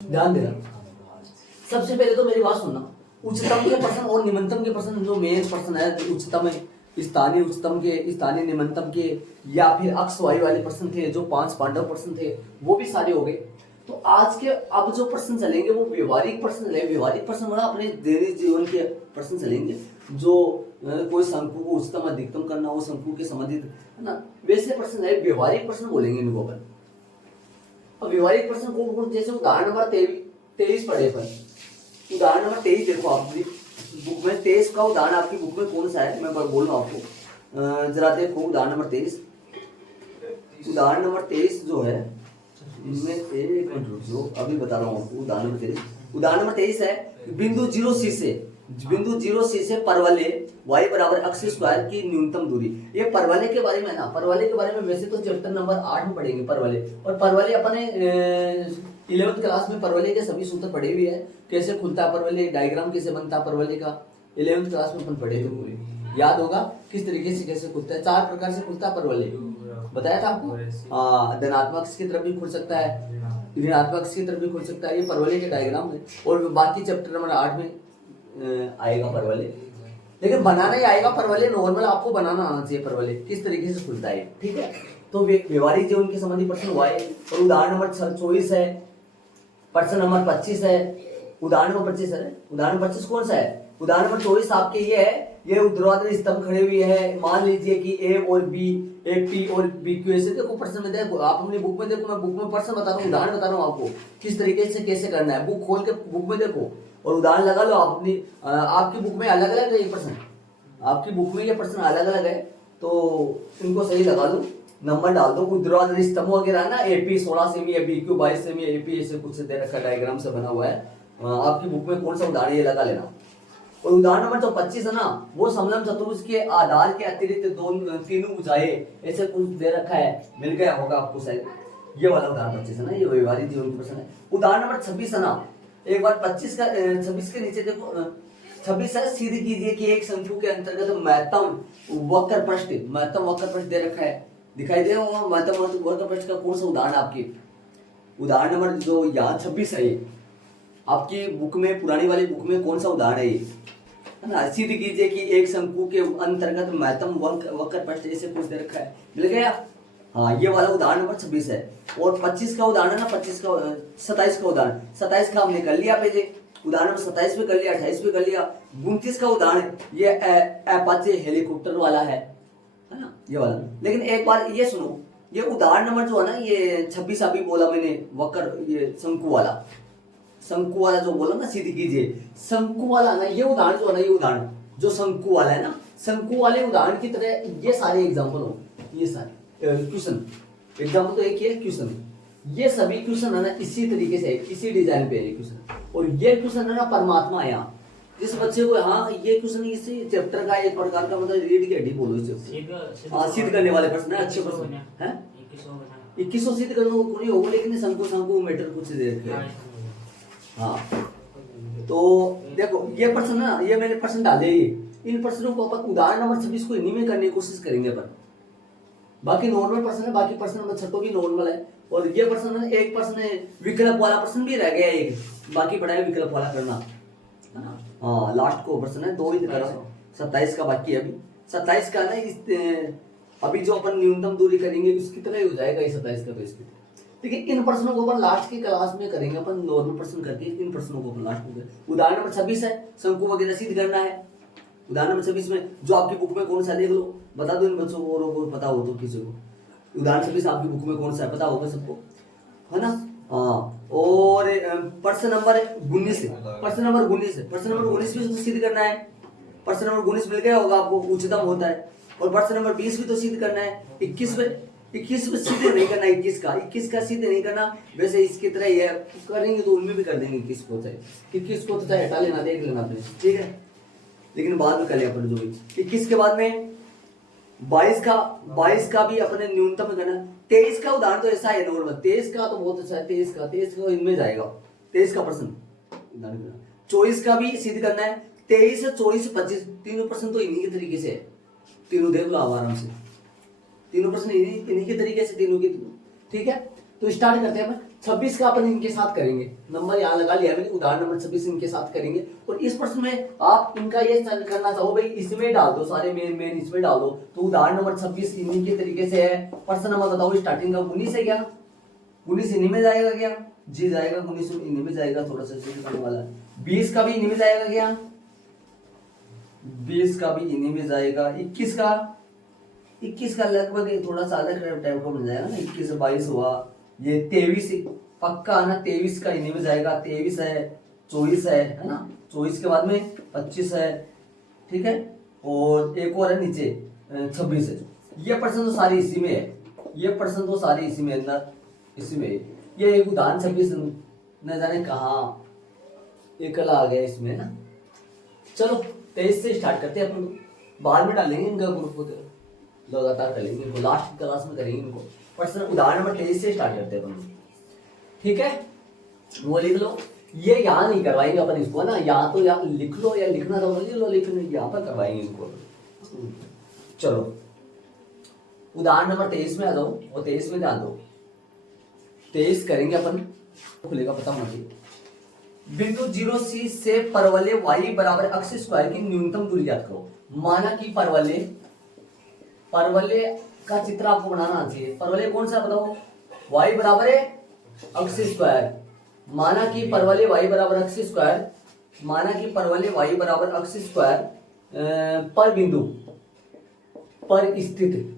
ध्यान देना, सबसे पहले तो मेरी बात सुनना। उच्चतम के प्रश्न और निम्नतम के प्रश्न, जो मेन प्रश्न है उच्चतम स्थानीय उच्चतम के, स्थानीय निम्नतम के, या फिर अक्ष वाई वाले प्रश्न थे जो 5 पांडव प्रश्न थे, वो भी सारे हो गए। तो आज के अब जो प्रश्न चलेंगे वो व्यवहारिक प्रश्न चलेंगे। व्यवहारिक प्रश्न मतलब अपने दैनिक जीवन के प्रश्न चलेंगे, जो कोई शंकु को उच्चतम अधिकतम करना हो, शंकु के संबंधित, है ना, वैसे प्रश्न है, व्यवहारिक प्रश्न बोलेंगे इनको अपन। अब व्यवहारिक प्रश्न को जैसे उदाहरण नंबर 23 पढ़े अपन। उदाहरण नंबर 23 देखो आपकी बुक में, 23 का उदाहरण आपकी बुक में कौन सा है, मैं बोल रहा हूँ आपको, जरा देखो उदाहरण नंबर 23। उदाहरण नंबर 23 जो है, इनमें एक मिनट रुक जाओ, अभी बता रहा हूँ आपको। उदाहरण नंबर 23 है, बिंदु 0 सी से परवलय y बराबर अक्ष स्क्वायर की न्यूनतम दूरी। ये परवलय के बारे में ना, परवलय के बारे में वैसे तो चैप्टर नंबर 8 में पढ़ेंगे परवलय। और परवलय अपने 11th क्लास में परवलय के सभी सूत्र पढ़े हुए हैं, कैसे खुलता है परवलय, डायग्राम कैसे बनता है परवलय का, 11th क्लास में अपन पढ़े थे पूरे, याद होगा किस तरीके से कैसे खुलता है। 4 प्रकार से खुलता है परवलय, बताया था आपको। हाँ, धनात्मक की तरफ भी खुल सकता है, ऋणात्मक की तरफ भी खुल सकता है, ये परवलय के डायग्राम है। और बाकी चैप्टर नंबर 8 में आएगा परवलय, लेकिन बनाना ही आएगा परवलय, नॉर्मल आपको बनाना आना चाहिए परवलय किस तरीके से खुलता है, ठीक है। तो व्यवहारिक जीवन के संबंधी प्रश्न हुआ है। और उदाहरण नंबर 24 है, प्रश्न नंबर 25 है, उदाहरण नंबर 25 है। उदाहरण 25 कौन सा है? उदाहरण नंबर 24 आपके ये है, ये ऊर्ध्वाधर स्तंभ खड़े हुए हैं, मान लीजिए कि ए और बी, ए पी और बी क्यू, ऐसे देखो प्रश्न में देखो, आप अपनी बुक में देखो, मैं बुक में प्रश्न बता रहा हूँ, उदाहरण बता रहा हूँ आपको किस तरीके से कैसे करना है। बुक खोल के बुक में देखो और उदाहरण लगा लो। आप अपनी आपकी बुक में अलग अलग है ये प्रश्न, आपकी बुक में ये प्रश्न अलग अलग है, तो इनको सही लगा लो, नंबर डाल दो। ऊर्ध्वाधर स्तंभ वगैरह ना, एपी 16 सेमी है, बीक्यू 22 सेमी, एपी ऐसे कुछ दे रखा, डायग्राम से बना हुआ है। आपकी बुक में कौन सा उदाहरण ये लगा लेना। और उदाहरण नंबर जो 25 है ना, वो समलंब चतुर्भुज के आधार के अतिरिक्त तीनों भुजाएं ऐसे कुछ दे रखा है, मिल गया होगा आपको शायद। ये वाला उदाहरण 25 है ना, ये व्यवहारिक जीवन का प्रश्न है। उदाहरण नंबर 26 है ना, एक बार 26 के नीचे देखो, 26 है, सिद्ध कीजिए कि एक शंकु के अंतर्गत महत्तम वक्र पृष्ठ दे रखा है, दिखाई दे रहा होगा। महत्तम वक्र पृष्ठ का कौन सा उदाहरण आपकी उदाहरण नंबर जो यहाँ 26 है, आपकी बुक में, पुरानी वाली बुक में कौन सा उदाहरण है ये, है ना। सिद्ध कीजिए कि एक शंकु के अंतर्गत महत्तम वक्र पृष्ठ ऐसे कुछ दे रखा है, मिल गया। हाँ, ये वाला उदाहरण नंबर 26 है। और 25 का उदाहरण ना, 27 का उदाहरण, 27 का हमने कर लिया पहले, उदाहरण नंबर 27 पे कर लिया, 28 पे कर लिया। 29 का उदाहरण ये अपाचे हेलीकॉप्टर वाला है ना, ये वाला। लेकिन एक बार ये सुनो, ये उदाहरण नंबर जो है ना, ये 26 अभी बोला मैंने, वक्र, ये शंकु वाला जो बोला ना, सिद्ध कीजिए शंकु वाला ना, ये उदाहरण जो है ना, ये उदाहरण जो शंकु वाला है ना, शंकु वाले उदाहरण की तरह ये सारे एग्जाम्पल हो, ये सारे क्वेश्चन, एग्जाम्पल तो एक ही है, क्वेश्चन, ये सभी क्वेश्चन है ना इसी तरीके से, इसी डिजाइन पे है क्वेश्चन। और ये क्वेश्चन है ना परमात्मा है यहाँ, जिस बच्चे को, हाँ ये क्वेश्चन इसी चैप्टर का एक प्रकार का, मतलब रीड की हड्डी बोलो इसे, सिद्ध करने वाले प्रश्न है, अच्छे प्रश्न है। 2100 सिद्ध करने को नहीं होगा, लेकिन शंकु मैटर कुछ दे रखे हैं। हाँ, तो देखो ये प्रश्न ना, ये मैंने प्रश्न डाले ही, इन प्रश्नों को अपन उदाहरण नंबर 26 को इन्हीं में करने की कोशिश करेंगे अपन। बाकी नॉर्मल प्रश्न है, बाकी प्रश्न नंबर 6 भी नॉर्मल है। और ये प्रश्न है, एक प्रश्न है विकल्प वाला प्रश्न भी रह गया एक, बाकी पड़ा है विकल्प वाला करना, है ना। हाँ, लास्ट को प्रश्न है, 2 ही करा, 27 का बाकी है अभी। 27 का ना, अभी जो अपन न्यूनतम दूरी करेंगे उसकी तरह ही हो जाएगा ये 27 का, तो इसकी तरह। लेकिन इन प्रश्नों को अपन लास्ट की क्लास में करेंगे, अपन नॉर्मल प्रश्न करके इन प्रश्नों को अपन लास्ट में करेंगे। उदाहरण नंबर 26 है, शंकु वगैरह सिद्ध करना है। उदाहरण नंबर 26 में जो आपकी बुक में कौन सा, देख लो, बता दो इन बच्चों को, और को पता हो तो किसी को। उदाहरण 26 आपकी बुक में कौन सा है, पता होगा सबको, है ना। हाँ, और प्रश्न नंबर 19 भी तो सिद्ध करना है। प्रश्न नंबर 19 मिल गया होगा आपको, उच्चतम होता है। और प्रश्न नंबर 20 भी तो सिद्ध करना है। 21 पे सिद्ध नहीं करना, 21 का सिद्ध नहीं करना, वैसे इसकी तरह ये करेंगे तो उनमें भी कर देंगे। 21 को तो चाहे हटा लेना, देख लेना अपने, ठीक है, लेकिन बाद में कर लिया अपन जो भी। 21 के बाद में 22 का भी अपने न्यूनतम करना। 23 का उदाहरण तो ऐसा है नॉर्मल, 23 का तो बहुत अच्छा है, 23 का इनमें जाएगा, 23 का प्रश्न। 24 का भी सिद्ध करना है, 23, 24, 25 तीनों प्रश्न तो इन्हीं के तरीके से है, तीनों देख लो आराम से, तीनों प्रश्न इन्हीं के तरीके से, तीनों के, ठीक है। तो स्टार्ट करते हैं। 26 का अपन इनके साथ करेंगे, नंबर यहाँ लगा लिया मैंने, उदाहरण नंबर 26 इनके साथ करेंगे। और इस प्रश्न में आप इनका ये करना चाहो भाई इसमें डाल दो, सारे मेन इसमें डाल दो। तो उदाहरण नंबर 26 इन्हीं के तरीके से है। प्रश्न नंबर बताओ स्टार्टिंग का 19 है क्या? 19 इन्हीं में जाएगा क्या? जी जाएगा, 19 इन्हीं में जाएगा, थोड़ा सा करने वाला। 20 का भी इन्हीं में जाएगा क्या? 20 का भी इन्हीं में जाएगा। 21 का लगभग थोड़ा सा अलग टाइप का मिल जाएगा ना। 21 22 हुआ, ये 23 पक्का है ना, 23 का इन्हीं में जाएगा। 23 है, 24 है ना, 24 के बाद में 25 है, ठीक है। और एक और है नीचे 26 है। ये प्रश्न तो सारी इसी में है, ये प्रश्न तो सारी इसी में अंदर इसी में। ये एक उदाहरण 26 न जाने कहाँ एक कला आ गया इसमें ना। चलो 23 से स्टार्ट करते हैं अपन, बाद में डालेंगे इनका ग्रुप, लगातार करेंगे इनको, लास्ट क्लास में करेंगे इनको। प्रश्न उदाहरण नंबर 23 से स्टार्ट करते हैं अपन, ठीक है। वो लिख लो, ये यहाँ नहीं करवाएंगे अपन इसको ना, यहाँ तो यहाँ लिख लो या लिखना तो लिख लो, लेकिन यहाँ पर करवाएंगे इनको। चलो उदाहरण नंबर 23 में आ जाओ, वो 23 में ध्यान दो। 23 करेंगे अपन, खुलेगा पता मुझे। बिंदु 0C से परवलय y बराबर अक्ष स्क्वायर की न्यूनतम दूरी ज्ञात करो। माना कि परवलय का चित्र आपको बनाना चाहिए। परवलय कौन सा बताओ? y बराबर है अक्ष स्क्वायर। माना कि परवलय y बराबर अक्ष स्क्वायर, माना कि परवलय y बराबर अक्ष स्क्वायर पर बिंदु पर स्थित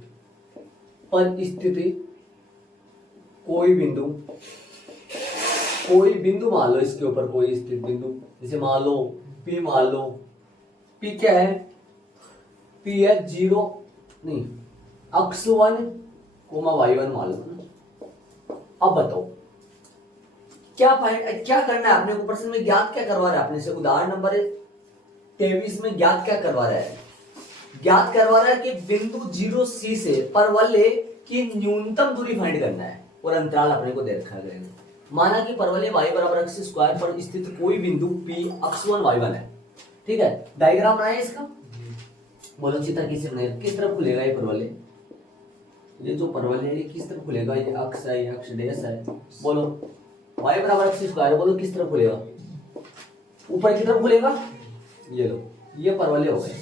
कोई बिंदु मान लो, इसके ऊपर कोई स्थित बिंदु, जैसे मान लो P, मान लो P क्या है? P है 0 नहीं अक्ष 1 y1 मान लो ना। अब बताओ क्या करना है आपने को? प्रश्न में ज्ञात क्या करवा रहा है आपने से? उदाहरण नंबर 23 में ज्ञात क्या करवा रहा है? ज्ञात करवा रहा है कि बिंदु 0C से परवलय की न्यूनतम दूरी फाइंड करना है, और अंतराल अपने को दे रखा है। माना कि परवलय y बराबर अक्ष स्क्वायर पर स्थित कोई बिंदु P अक्ष 1 y1 है, ठीक है। डायग्राम बनाए इसका, बोलो चित्र किस तरफ खुलेगा ये परवलय? ये जो परवलय है ये किस तरफ खुलेगा? ये अक्ष है, ये अक्ष डैश है। बोलो y बराबर अक्ष स्क्वायर, बोलो किस तरफ खुलेगा? ऊपर की तरफ खुलेगा। ये लो, ये परवलय हो गए।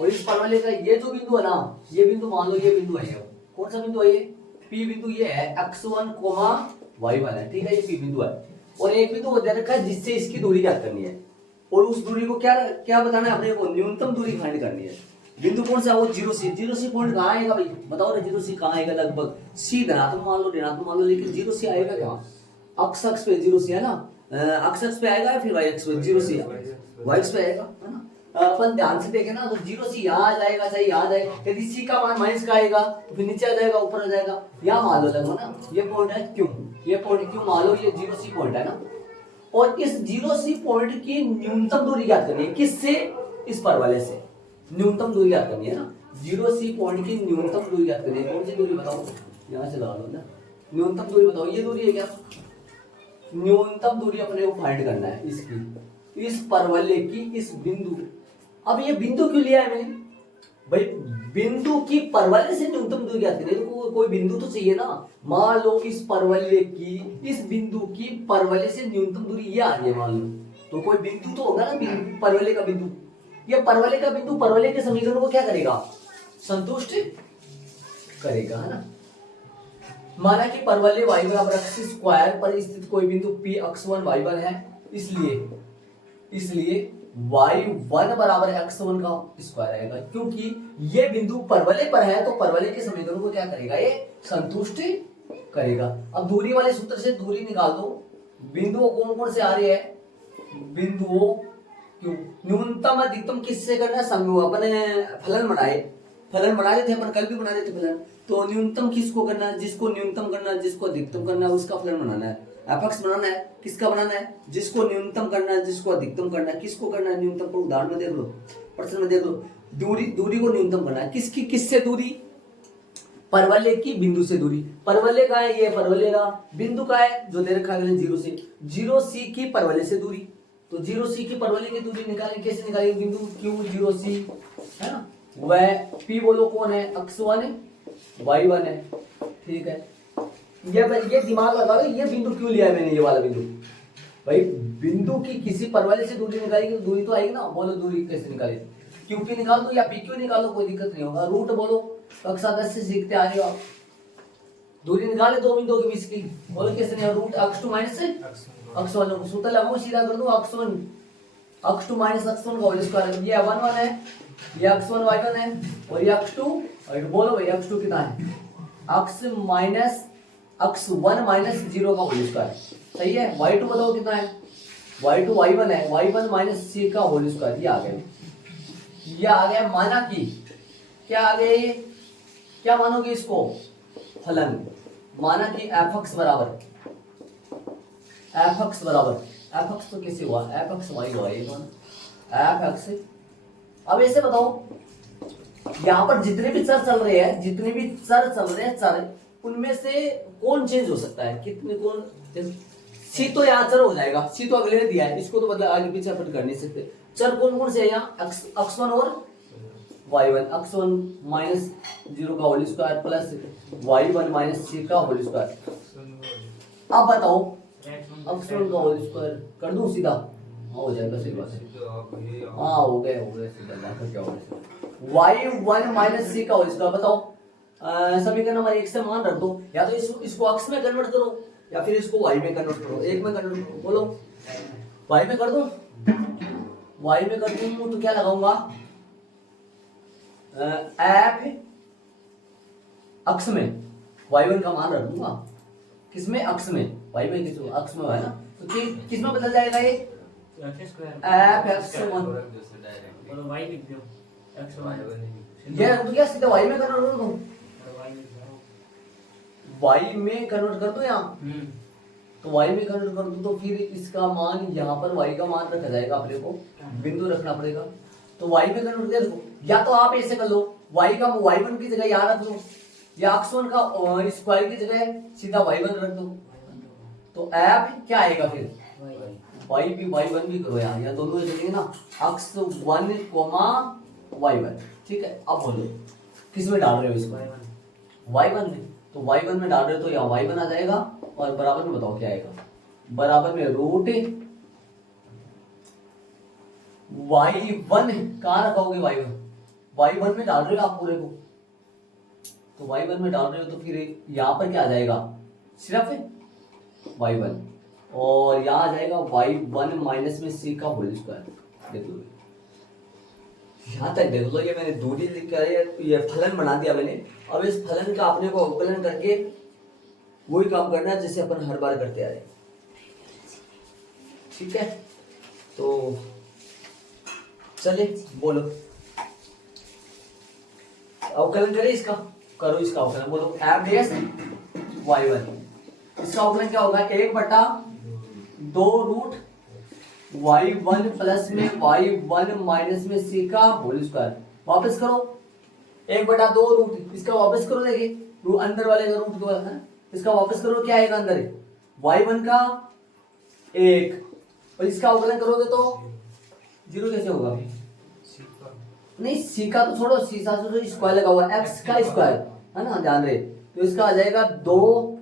और इस परवलय का ये जो बिंदु है ना, ये बिंदु मान लो ये बिंदु है, कौन सा बिंदु है ये? P बिंदु ये है अक्ष 1 y1 है, ठीक है, ये P बिंदु है। और एक बिंदु दे रखा है जिससे इसकी दूरी ज्ञात करनी है, और उस दूरी को क्या बताना है अपने को? न्यूनतम दूरी फाइंड करनी है। बिंदु कौन सा? वो 0C पॉइंट कहाँ आएगा भाई? बताओ ना, 0C कहाँ आएगा? लगभग C धनात्मक मान लो, ऋणात्मक मान लो, लेकिन 0C आएगा कहाँ? अक्ष पे 0C है ना, अक्ष पे आएगा या फिर y अक्ष पे? 0C y अक्ष पे आएगा, है ना। अपन ध्यान से देखें ना, तो 0C यहाँ आ जाएगा, चाहे यहाँ जाएगा। यदि C का मान माइनस का आएगा तो फिर नीचे आ जाएगा, ऊपर आ जाएगा। यहाँ मान लो लगभग ना, ये पॉइंट है क्यों, ये पॉइंट क्यों मान लो, ये 0C पॉइंट है ना। और इस 0C पॉइंट की न्यूनतम दूरी ज्ञात करनी है, किससे? इस परवलय से न्यूनतम दूरी ज्ञात करनी है ना। 0C पॉइंट की न्यूनतम दूरी ज्ञात करनी है। कौन सी दूरी बताओ? यहाँ से लगा लो ना, न्यूनतम दूरी बताओ। ये दूरी है क्या? न्यूनतम दूरी अपने को फाइंड करना है इसकी, इस परवलय की, इस बिंदु। अब ये बिंदु क्यों लिया है मैंने भाई? बिंदु की परवलय से न्यूनतम दूरी ज्ञात करनी है, तो कोई बिंदु तो चाहिए ना। मान लो इस परवलय की, इस बिंदु की परवलय से न्यूनतम दूरी ये आ रही है मान लो, तो कोई बिंदु तो होगा ना, परवलय का बिंदु। ये परवलय का बिंदु परवलय के समीकरण को क्या करेगा? संतुष्ट करेगा, है ना। माना कि परवलय y बराबर अक्ष स्क्वायर पर स्थित कोई बिंदु P अक्ष 1 y1 है, इसलिए y1 बराबर अक्ष 1 का स्क्वायर आएगा, क्योंकि ये बिंदु परवलय पर है, तो परवलय के समीकरण को क्या करेगा? ये संतुष्ट करेगा। अब दूरी वाले सूत्र से दूरी निकाल दो। बिंदुओं कौन से आ रहे हैं? बिंदुओं क्यों न्यूनतम अधिकतम किससे करना है? समूह अपने फलन बनाए थे अपन, कल भी बना रहे थे फलन। तो न्यूनतम किसको करना है? जिसको न्यूनतम करना है, जिसको अधिकतम करना है, उसका फलन बनाना है। एफ बनाना है, किसका बनाना है? जिसको न्यूनतम करना है, जिसको अधिकतम करना है। किसको करना है न्यूनतम? को उदाहरण में देख लो, प्रश्न में देख लो। दूरी को न्यूनतम करना है। किसकी? किससे दूरी? परवलय की बिंदु से दूरी। परवलय का है ये, परवलय का बिंदु का है जो दे रखा है 0C की परवलय से दूरी। तो 0C की परवलय की दूरी निकालें, कैसे निकालेंगे? बिंदु Q 0C है ना, वह P बोलो कौन है? अक्ष 1 है, y1 है, ठीक है। ये दिमाग लगा लो, ये बिंदु क्यों लिया है मैंने, ये वाला बिंदु। भाई बिंदु की किसी परवलय से दूरी निकालेगी, दूरी तो आएगी ना। बोलो दूरी कैसे निकाले, क्यूपी निकाल दो या पीक्यू निकालो, कोई दिक्कत नहीं होगा। रूट बोलो, कक्षा 10 से सीखते आ रहे हो आप। दूरी निकाले दो बिंदुओं के बीच की, बोलो कैसे नहीं। रूट x2 माइनस x1 को सूत्र लगाओ, सीधा कर दो। x2 माइनस x1 का होल स्क्वायर, ये 1 1 है, ये x1 y1 है, और ये x2, और बोलो भाई x2 कितना है, x माइनस x1 माइनस 0 का होल स्क्वायर, सही है। y2 बताओ कितना है, y2 y1 है, y1 माइनस c का होल स्क्वायर, ये आ गया। ये आ गया, माना कि क्या आ गए, क्या मानोगे इसको, फलन। माना कि fx बराबर fx तो कैसे हुआ, fx y हुआ, ये fx। अब ऐसे बताओ, यहाँ पर जितने भी चर चल रहे हैं, चर उनमें से कौन चेंज हो सकता है, कितने कौन। सी तो यहाँ चर हो जाएगा, सी तो अगले ने दिया है, इसको तो मतलब आगे पीछे अपन कर नहीं सकते। चर कौन कौन से है यहाँ, x1 और y1, x1 माइनस 0 का whole square plus y1 minus c का होल स्क्वायर। अब बताओ x1 का होल स्क्वायर कर दूं सीधा, हो जाएगा, सही बात है। हाँ हो गया सीधा, बात क्या होगा, y1 माइनस c का होल स्क्वायर। बताओ समीकरण नंबर 1 से मान रख दो, या तो इसको x में कन्वर्ट करो या फिर इसको y में कन्वर्ट करो, एक में कन्वर्ट करो। बोलो y में कर दो, y में कर दूं तो क्या लगाऊंगा, एफ अक्ष में y1 का मान रख दूंगा, किसमें, अक्ष में, y में किस अक्ष में है ना, तो किस में बदल जाएगा ये, एफ x1, ये तो क्या सीधा y में कन्वर्ट कर दूं, y में कन्वर्ट कर दो यहाँ, तो y में कन्वर्ट कर दो तो फिर इसका मान यहाँ पर y का मान रखा जाएगा, अपने को बिंदु रखना पड़ेगा। तो y में कन्वर्ट कर दो, या तो आप ऐसे कर लो, y का y1 की जगह यहाँ रख लो, या x1 का स्क्वायर की जगह सीधा y1 रख दो, तो एफ क्या आएगा फिर, y1 भी करो यहाँ, या दोनों चलेंगे ना, x1 y1, ठीक है। अब बोलो किस में डाल रहे हो इसको, y1 में, तो y1 में डाल रहे हो तो यहाँ y1 आ जाएगा, और बराबर में बताओ क्या आएगा, बराबर में रूट y1, कहाँ रखोगे y1 में डाल रहे हो आप पूरे को, तो y1 में डाल रहे हो तो फिर यहाँ पर क्या आ जाएगा, सिर्फ y1, और यहाँ आ जाएगा y1 माइनस में c का होल स्क्वायर। देख लो यहाँ तक, देख लो, ये मैंने दूरी लिख कर ये फलन बना दिया मैंने। अब इस फलन का अपने को अवकलन करके वही काम करना है जैसे अपन हर बार करते आ रहे, ठीक है। तो चलिए बोलो, अवकलन करें इसका, करो इसका अवकलन, बोलो एफ डैश y1, इसका अवकलन क्या होगा, 1/2 रूट y1 प्लस में y1 माइनस में c का होल स्क्वायर। वापस करो 1/2 रूट, इसका वापस करो, देखिए अंदर वाले का रूट है, इसका वापस करो, क्या आएगा अंदर, y1 का 1, और इसका अवकलन करोगे तो 0 कैसे होगा, नहीं c का तो छोड़ो, c का तो स्क्वायर लगा हुआ है, x का स्क्वायर है ना, ध्यान रहे, तो इसका आ जाएगा 2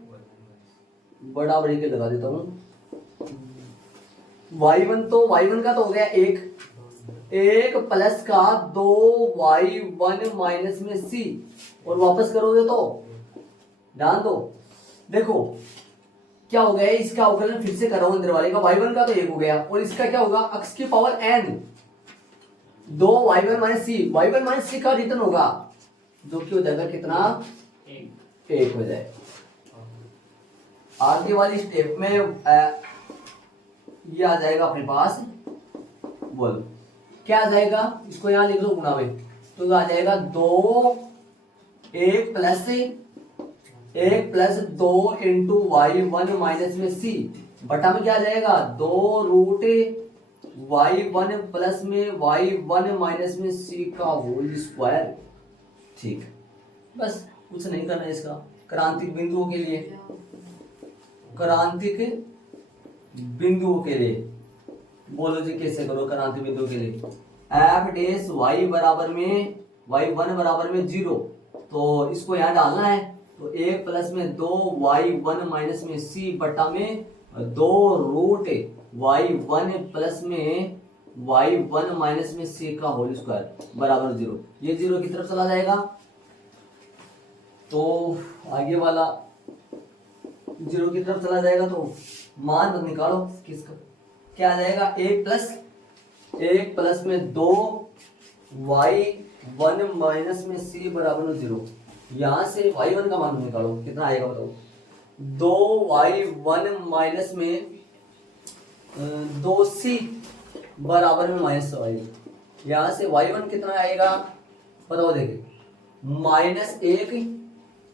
बड़ा बड़ी के लगा देता हूँ, y1 तो y1 का तो हो गया 1 प्लस का 2y1 माइनस में c, और वापस करोगे तो ध्यान दो, देखो क्या हो गया, इसका अवकलन फिर से कर रहा हूं, अंदर वाले का y1 का तो 1 हो गया, और इसका क्या होगा, x की power n, 2y1 minus c का रिटर्न होगा, जो कि हो जाएगा कितना, 1 हो जाएगा। आगे वाली स्टेप में ये आ जाएगा अपने पास, बोल क्या आ जाएगा, इसको यहाँ लिख लो गुणा में, तो आ जाएगा 1 प्लस 2 इंटू y1 माइनस में c, बटा में क्या आ जाएगा, 2 रूट y1 प्लस में y1 माइनस में c का होल स्क्वायर, ठीक। बस कुछ नहीं करना है इसका, क्रांतिक बिंदुओं के लिए, क्रांतिक बिंदुओं के लिए बोलो जी कैसे करो, क्रांतिक बिंदुओं के लिए एफ डैश y बराबर में y1 बराबर में 0, तो इसको यहाँ डालना है, तो a प्लस में 2y1 माइनस में c बटा में 2 रूट y1 प्लस में y1 माइनस में c का होल स्क्वायर बराबर 0। ये 0 की तरफ चला जाएगा तो आगे वाला 0 की तरफ चला जाएगा तो मान निकालो किसका, क्या आ जाएगा, एक प्लस में 2y1 माइनस में c बराबर 0। यहां से y1 का मान निकालो कितना आएगा बताओ, 2y1 माइनस में 2c बराबर में -y। यहां से y1 कितना आएगा बताओ, देखे -1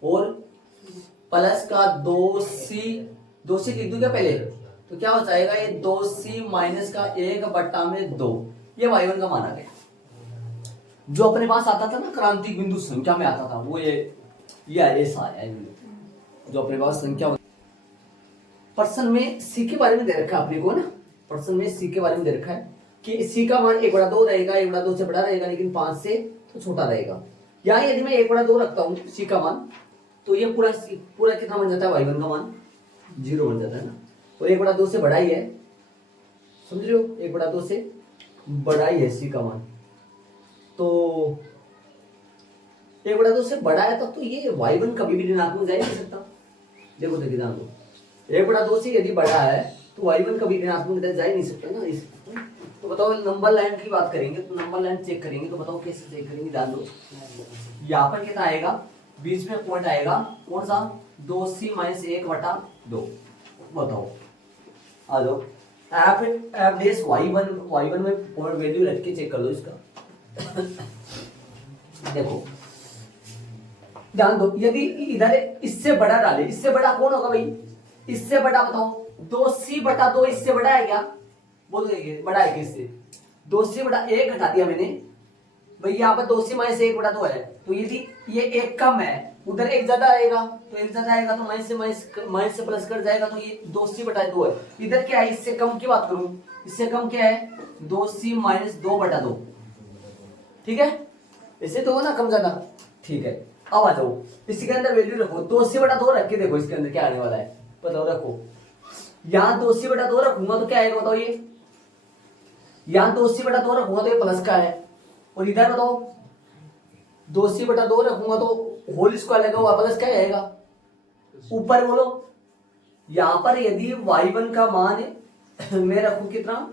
और प्लस का 2c लिख दूं क्या पहले, तो क्या हो जाएगा ये 2c माइनस का 1 बट्टा में 2, ये y1 का मान आ गया। जो अपने पास आता था ना क्रांतिक बिंदु संख्या में आता था वो ये ऐसा है जो अपने पास संख्या। प्रश्न में c के बारे में दे रखा है अपने को ना, प्रश्न में c के बारे में दे रखा है कि c का मान 1/2 रहेगा, 1/2 से बड़ा रहेगा लेकिन 5 से तो छोटा रहेगा। यहाँ यदि मैं 1/2 रखता हूँ c का मान तो ये पूरा कितना बन जाता है, y1 का मान 0 बन जाता है ना। तो 1/2 से बड़ा ही है, समझ रहे हो, 1/2 से बड़ा ही है c का मान, तो 1/2 से बड़ा है तब तो ये y1 कभी भी ऋणात्मक जा ही नहीं सकता। देखो देखिए ध्यान दो, 1/2 से यदि बड़ा है तो y1 कभी ऋणात्मक जा ही नहीं सकता ना। इस तो बताओ नंबर लाइन की बात करेंगे तो नंबर लाइन चेक करेंगे तो बताओ कैसे चेक करेंगे, ध्यान दो। यहाँ पर कितना आएगा, बीच में पॉइंट आएगा कौन सा, 2c माइनस 1/2। बताओ आ जाओ, एफ डेस y1 में पॉइंट वैल्यू रख के चेक कर लो इसका। देखो ध्यान दो, यदि इधर इससे बड़ा डाले, इससे बड़ा कौन होगा भाई, इससे बड़ा बताओ, 2c/2 इससे बड़ा है क्या, बोल देंगे बड़ा है किससे, 2c/1 हटा दिया मैंने भाई, यहाँ पर 2c माइनस 1/2 है, तो यदि ये 1 कम है उधर 1 ज्यादा आएगा, तो 1 ज्यादा आएगा तो माइनस से प्लस कर जाएगा, तो ये 2c/2 है। इधर क्या है, इससे कम की बात करूं, इससे कम क्या है, 2c माइनस 2/2, ठीक है, इससे तो हो ना कम ज्यादा, ठीक है। अब आ जाओ इसके अंदर वैल्यू रखो, 2c/2 रख के देखो इसके अंदर क्या आने वाला है, बताओ रखो। यहाँ 2c/2 रखूंगा तो क्या आएगा बताओ, ये यहाँ 2c/2 रखूंगा तो ये प्लस का है, और इधर बताओ 2c/2 रखूंगा तो होल स्क्वायर लगा प्लस का आएगा। ऊपर बोलो, यहां पर यदि y1 का मान मैं रखूं कितना,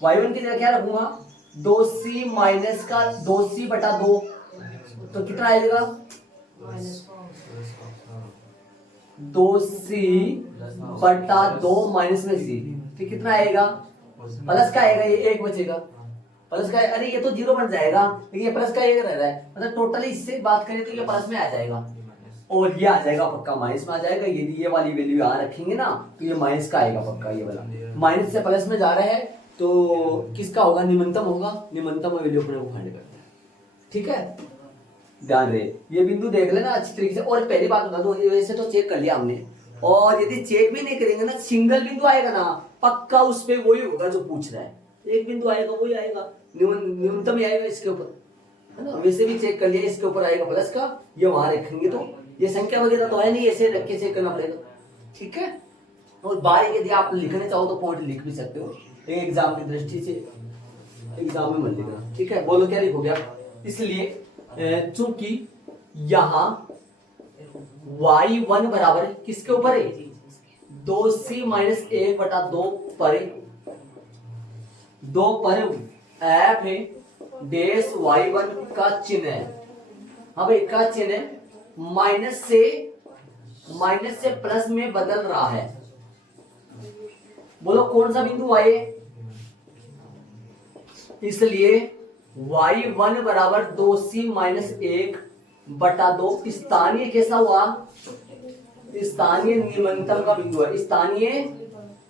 y1 की जगह क्या रखूंगा, 2c माइनस का 2c/2, तो कितना आएगा 2c/2 माइनस में c, तो कितना आएगा प्लस का आएगा, ये 1 बचेगा, प्लस का, अरे ये तो 0 बन जाएगा लेकिन ये प्लस का 1 रह रहा है, मतलब टोटली इससे बात करें तो ये प्लस में आ जाएगा और ये आ जाएगा पक्का माइनस में आ जाएगा। यदि ये वाली वैल्यू यहाँ रखेंगे ना तो ये माइनस का आएगा पक्का, ये वाला माइनस से प्लस में जा रहा है तो किसका होगा, निम्नतम होगा, निम्नतम वैल्यू अपने को फाइंड करते हैं, ठीक है। ध्यान रहे ये बिंदु देख लेना अच्छी तरीके से। और पहली बात बता दो, वैसे तो चेक कर लिया हमने, और यदि चेक भी नहीं करेंगे ना, सिंगल बिंदु आएगा ना पक्का उस पे वही होगा जो पूछ रहा है, एक बिंदु आएगा वही आएगा, न्यूनतम ही आएगा इसके ऊपर, है ना। वैसे भी चेक कर लिया, इसके ऊपर आएगा प्लस का, ये वहां रखेंगे तो ये संख्या वगैरह तो है नहीं, ऐसे रख के चेक करना पड़ेगा, ठीक है। और बाहर यदि आप लिखने चाहो तो पॉइंट लिख भी सकते हो, एग्जाम की दृष्टि से एग्जाम में मत लिखना, ठीक है। बोलो क्या लिखोगे आप, इसलिए चूंकि यहाँ y1 बराबर किसके ऊपर है, 2c माइनस 1/2 पर 2 पर f है डेस y1 का चिन्ह है, हाँ भाई का चिन्ह है, माइनस से प्लस में बदल रहा है। बोलो कौन सा बिंदु y है, इसलिए y1 बराबर 2c माइनस 1/2 स्थानीय कैसा हुआ, स्थानीय निम्नतम का बिंदु है, स्थानीय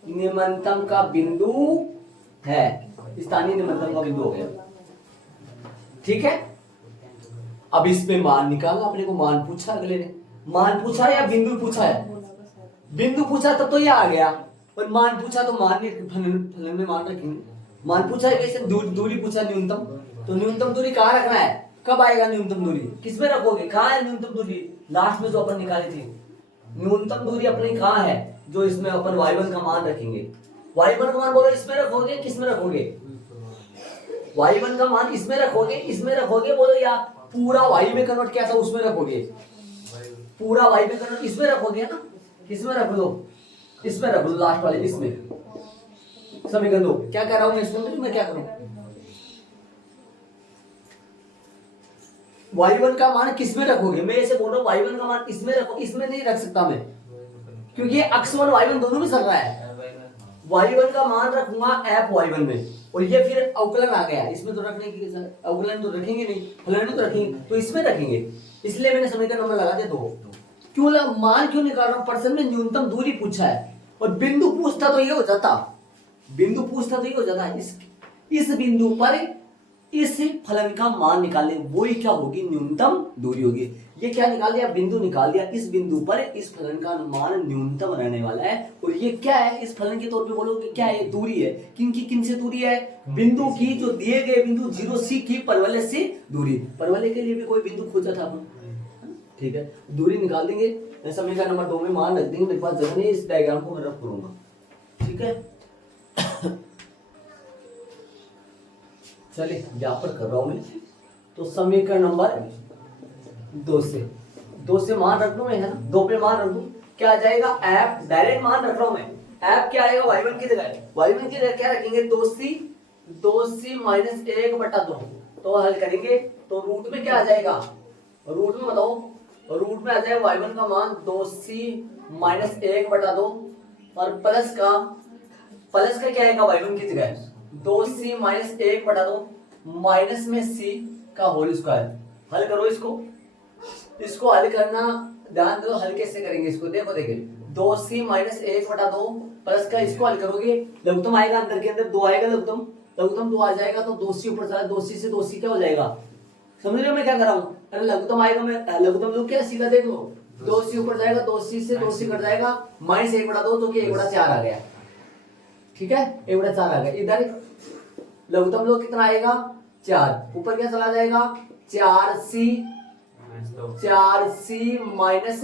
निम्नतम का बिंदु है, स्थानीय निम्नतम का बिंदु हो गया, ठीक है। अब इसमें मान निकालना अपने को, मान पूछा अगले ने, मान पूछा या बिंदु पूछा है, बिंदु पूछा तब तो ये आ गया, और मान पूछा तो मान फलन में मान रखेंगे। मान पूछा है कैसे, दूरी पूछा न्यूनतम, तो न्यूनतम दूरी कहाँ रखना है, कब आएगा न्यूनतम दूरी, किसमें रखोगे, कहाँ है न्यूनतम दूरी, लास्ट में जो अपन निकाली थी न्यूनतम दूरी अपनी कहाँ है, जो इसमें अपन y1 का मान रखेंगे। y1 का मान बोलो इसमें रखोगे किसमें रखोगे, y1 का मान इसमें रखोगे बोलो, या पूरा y में कन्वर्ट किया था उसमें रखोगे, पूरा y में कन्वर्ट इसमें रखोगे ना, किसमें रख दो, इसमें रख दो लास्ट वाले इसमें। समीकरण दो क्या कह रहा हूं मैं क्या करूं, y1 का मान किसमें रखोगे, मैं ऐसे बोल रहा हूँ y1 का मान इसमें रखो, इसमें नहीं रख सकता मैं क्योंकि x1 y1 दोनों में चल रहा है। y1 का मान रखूंगा f y1 में, और ये फिर अवकलन आ गया, इसमें तो रखने की अवकलन तो रखेंगे नहीं, फलन तो रखेंगे, तो इसमें रखेंगे, इसलिए मैंने समीकरण नंबर लगा दिया 2। क्यों मान क्यों निकाल रहा हूं, प्रश्न में न्यूनतम दूरी पूछा है और बिंदु पूछता तो ये हो जाता, इस बिंदु पर इस फलन का मान निकालने, वही क्या होगी न्यूनतम दूरी होगी। ये क्या निकाल दिया, बिंदु निकाल दिया, इस बिंदु पर इस फलन का मान न्यूनतम रहने वाला है, और ये क्या है इस फलन के तौर पे बोलो कि क्या है, ये दूरी है, किन से दूरी है, बिंदु की, जो दिए गए बिंदु 0C की परवलय से दूरी, परवलय के लिए भी कोई बिंदु खोजा था अपन, ठीक है, दूरी निकाल देंगे। समीकरण नंबर 2 में मान रख देंगे, मेरे पास जगह नहीं, इस डायग्राम को मैं रख करूंगा, ठीक है। चलिए यहां पर कर रहा हूं मैं, तो समीकरण नंबर 2 से मान रख दूं मैं, है ना, 2 पे मान रख दूं, क्या आ जाएगा f, डायरेक्ट मान रख रहा हूं मैं, f क्या आएगा y1 की जगह क्या रखेंगे 2c माइनस 1/2, तो हल करेंगे तो रूट में क्या आ जाएगा, रूट में बताओ, रूट में आ जाएगा y1 का मान 2c माइनस 1/2 और प्लस का क्या आएगा y1 की जगह 2c माइनस 1/2 माइनस में c का होल स्क्वायर। हल करो इसको हल करना, ध्यान दो हल कैसे करेंगे इसको, देखो 2c माइनस 1/2 प्लस का, इसको हल करोगे लघुत्तम आएगा, अंदर के अंदर 2 आएगा, लघुत्तम 2 आ जाएगा, तो 2c ऊपर चला, 2c से 2c क्या हो जाएगा, समझ रहे हो मैं क्या कर रहा हूँ, अरे लघुत्तम आएगा, मैं लघुत्तम लूं क्या, सीधा देख लो, 2c ऊपर जाएगा, 2c से 2c कट जाएगा, माइनस 1/2 तो 1/4 आ गया, ठीक है, 1/4 आ गया, इधर लघुत्तम लो कितना आएगा 4, ऊपर क्या चला जाएगा 4c माइनस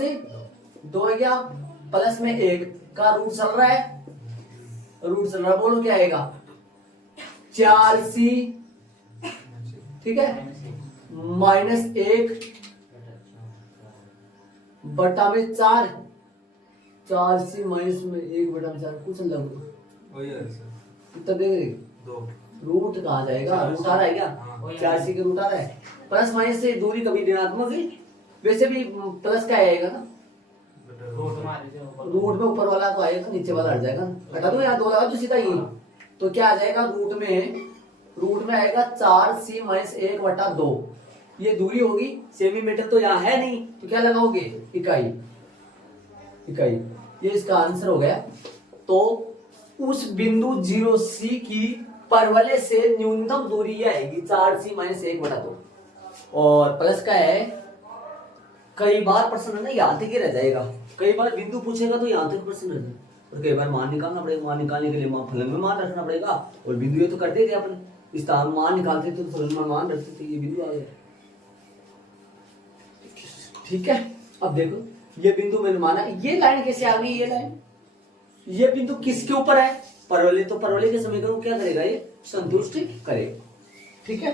2 है क्या, प्लस में 1 का रूट चल रहा है, बोलो क्या आएगा 4c, ठीक है, माइनस 1 बटा में 4c माइनस में 1/4 कुछ लगभग कितना देख, रूट कहाँ जाएगा, रूट आ रहा है क्या, 4c के रूट आ रहा है, प्लस माइनस से दूरी कभी ऋणात्मक है, वैसे भी प्लस का आएगा ना, रूट में ऊपर वाला तो आएगा, नीचे वाला हट जाएगा, हटा दो यहाँ 2 लगा दो सीधा ही, तो क्या आ जाएगा रूट में आएगा 4c माइनस 1/2, ये दूरी होगी, सेंटीमीटर तो यहाँ है नहीं, तो क्या लगाओगे इकाई, ये इसका आंसर हो गया। तो उस बिंदु 0c की परवलय से न्यूनतम दूरी यह आएगी 4c माइनस 1/2, और प्लस का है, कई बार प्रश्न है ना यहाँ तक ही रह जाएगा, कई बार बिंदु पूछेगा तो यहाँ तक प्रश्न रह जाएगा, और कई बार मान निकालना पड़ेगा, मान निकालने के लिए फलन में मान रखना पड़ेगा, और बिंदु ये तो करते थे अपने, इस स्थान मान निकालते थे तो फलन में मान रखते थे, ये बिंदु आ गया, ठीक है। अब देखो ये बिंदु मैंने माना, ये लाइन कैसे आ गई, ये बिंदु किसके ऊपर है, परवलय, तो परवलय के समीकरण को क्या करेगा, ये संतुष्ट करेगा, ठीक है।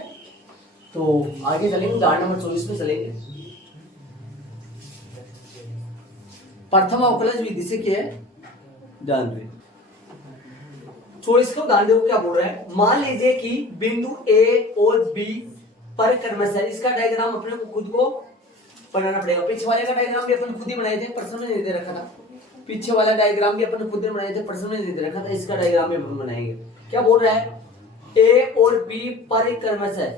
तो आगे चलेंगे, उदाहरण नंबर 24 में चलेंगे। प्रथम अवकलज विधि से क्या है, ध्यान दे, 24 का उदाहरण देखो क्या बोल रहा है, मान लीजिए कि बिंदु ए और बी पर क्रमशः, इसका डायग्राम अपने को खुद को बनाना पड़ेगा, पीछे वाले का डायग्राम भी अपन खुद ही बनाए थे, प्रश्न में दे रखा था, पीछे वाला डायग्राम भी अपन खुद ने बनाए थे, प्रश्न में दे रखा था, इसका डायग्राम भी अपन बनाएंगे। क्या बोल रहा है, ए और बी पर क्रमशः,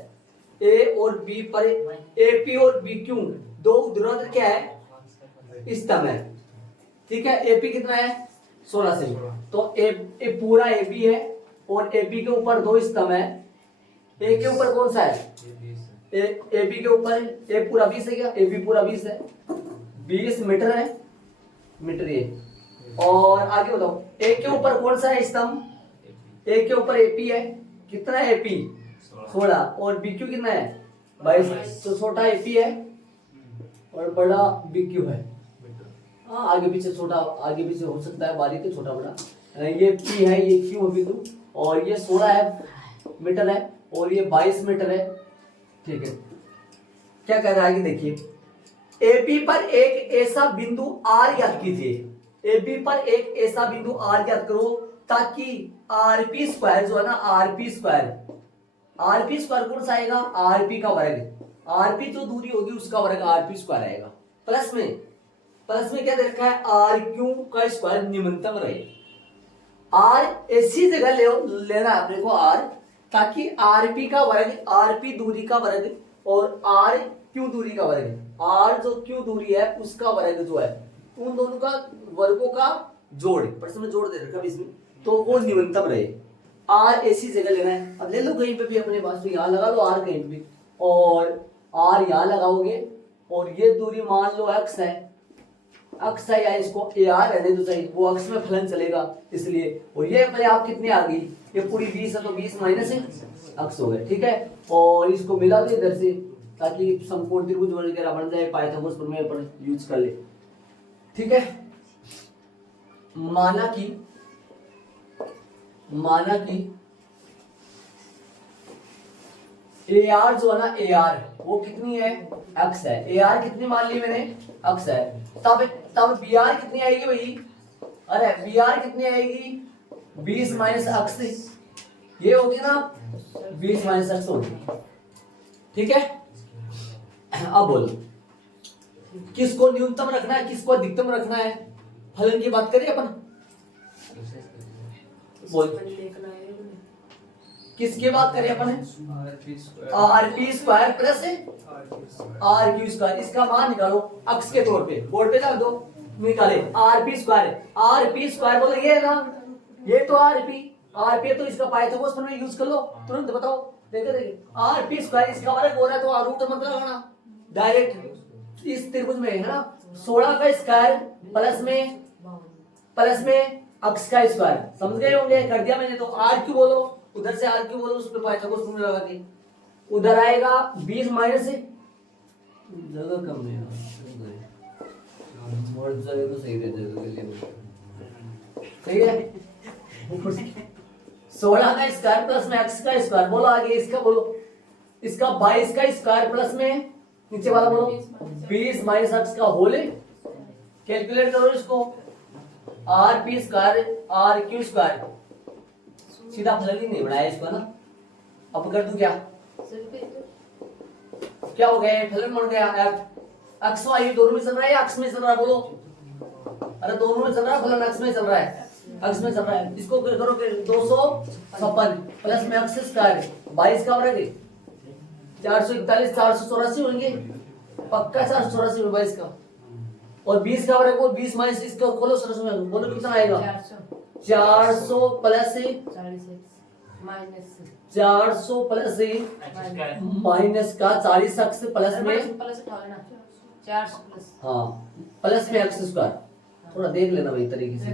ए और बी पर, एपी और बीक्यू दो ध्रुव क्या है, स्तंभ है, ठीक है, एपी कितना है 16 से, तो ए पूरा एबी है, और एबी के ऊपर 2 स्तंभ है, ए के ऊपर कौन सा है, ए बी के ऊपर ए पूरा 20 है क्या, ए बी पूरा 20 है, 20 मीटर है, मीटर ये, और आगे बताओ ए के ऊपर कौन सा है स्तंभ, ए के ऊपर एपी है, कितना है एपी 16, और बीक्यू कितना है 22, तो छोटा एपी है और बड़ा बी क्यू है। हाँ आगे पीछे छोटा, आगे पीछे हो सकता है, बारीक है छोटा बड़ा। ये पी है, ये क्यू है बिंदु, और ये 16 है मीटर है, और ये 22 मीटर है। ठीक है, क्या कह रहा है कि देखिए एपी पर एक ऐसा बिंदु आर ज्ञात कीजिए। एपी पर एक ऐसा बिंदु आर ज्ञात करो ताकि आरपी स्क्वायर जो है ना, आरपी स्क्वायर कौन सा आएगा, आरपी का वर्ग, आरपी जो दूरी होगी उसका वर्ग आरपी स्क्वायर आएगा। प्लस में क्या दे रखा है, आर क्यू का स्क्वायर निम्नतम रहे। आर ऐसी जगह लेना है अपने को आर, ताकि आरपी का वर्ग, आरपी दूरी का वर्ग और आर क्यू दूरी का वर्ग, आर जो क्यू दूरी है उसका वर्ग जो है, उन दोनों का वर्गों का जोड़, प्रश्न में जोड़ दे रखा है इसमें, तो वो निम्नतम रहे। आर ऐसी जगह लेना है। अब ले लो कहीं पे भी अपने पास, तो यहाँ लगा लो आर कहीं पे भी, और आर यहाँ लगाओगे, और ये दूरी मान लो एक्स है, अक्ष है या इसको ए आर रहने दो चाहिए, वो अक्ष में फलन चलेगा इसलिए। और ये अपने आप कितनी आ गई, ये पूरी 20 है तो 20 माइनस अक्ष हो गए। ठीक है, और इसको मिला दो इधर से ताकि समकोण त्रिभुज वगैरह बन जाए, पाइथागोरस प्रमेय पर यूज कर ले। ठीक है, माना कि ए आर जो है ना, ए आर वो कितनी है, एक्स है। ए आर कितनी मान ली मैंने, एक्स है। तब बी आर कितनी आएगी भाई, अरे बी आर कितनी आएगी, 20 माइनस एक्स, ये होगी ना 20 माइनस एक्स होगी। ठीक है, अब बोलो किसको न्यूनतम रखना है, किसको अधिकतम रखना है, फलन की बात करिए अपन। बोल किसकी बात करें अपन, RP square plus R Q square, इसका मान निकालो अक्ष के तौर पे, बोर्ड पे डाल दो, निकाले आरपी स्क्वायर बोलो ये है ना, ये तो आरपी तो इसका पाइथागोरस प्रमेय यूज कर लो, तुरंत बताओ। देखिए आरपी स्क्वायर इसका वर्ग हो रहा है तो रूट मत लगाना, डायरेक्ट इस त्रिभुज में है ना, 16 का स्क्वायर प्लस में अक्ष का स्क्वायर, समझ गए होंगे, कर दिया मैंने। तो आर क्यू बोलो, उधर से आर क्यू बोलो, उस पर पाइथागोरस प्रमेय लगा के, उधर आएगा 20 माइनस से, जगह कम है मोड़ जाए तो सही रह जाएगा, सही है। 16 का स्क्वायर प्लस में एक्स का स्क्वायर, बोलो आगे इसका बोलो, इसका 22 का स्क्वायर प्लस में नीचे वाला बोलो 20 माइनस एक्स का होल, कैलकुलेट करो इसको, R P square R Q square, सीधा फलन ही नहीं बनाया इसको ना। अब कर दूं क्या हो गया, फलन बन गया एफ। एक्स वाई दोनों में चल रहा है या अक्ष में चल रहा है, बोलो, अरे दोनों में चल रहा है, फलन अक्ष में चल रहा है, अक्ष में चल रहा है। इसको करो कि 256 प्लस में अक्ष स्क्वायर 22 का वर्ग 441 484 होंगे, पक्का 484 में 22 का, और 20 का वर्ग, वो 20 माइनस इसका खोलो सरस में, बोलो कितना आएगा, 400 प्लस 400 प्लस माइनस का 40 अक्ष प्लस में 400 प्लस, हाँ प्लस में अक्ष स्क्वायर, थोड़ा देख लेना भाई तरीके से।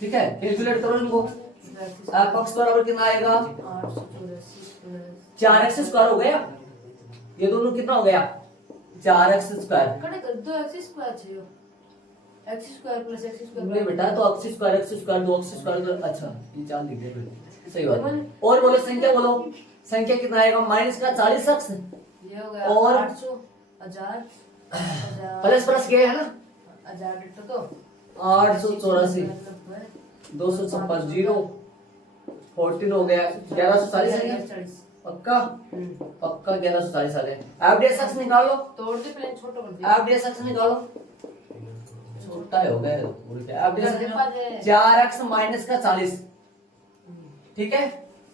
ठीक है, कैलकुलेट करो इनको, आप अक्ष बराबर कितना आएगा, 4x स्क्वायर हो गया, ये दोनों कितना हो गया 4x square, x square plus x square नहीं बेटा, तो x स्क्वायर 2x स्क्वायर तो अच्छा ये 4 लिख दे, सही बात। और बोलो संख्या, बोलो संख्या कितना आएगा, माइनस का 40 अक्ष, ये हो गया और 800 1000 प्लस क्या है ना, 1000 तो 884 256 0 14 हो गया, 1140 है क्या? पक्का 1140 आ गया। एफडीएस अक्ष निकालो, तोड़ दे पहले, छोटा कर दे, एफडीएस अक्ष निकालो, छोटा हो गया उल्टा, एफडीएस 4x माइनस का 40। ठीक है,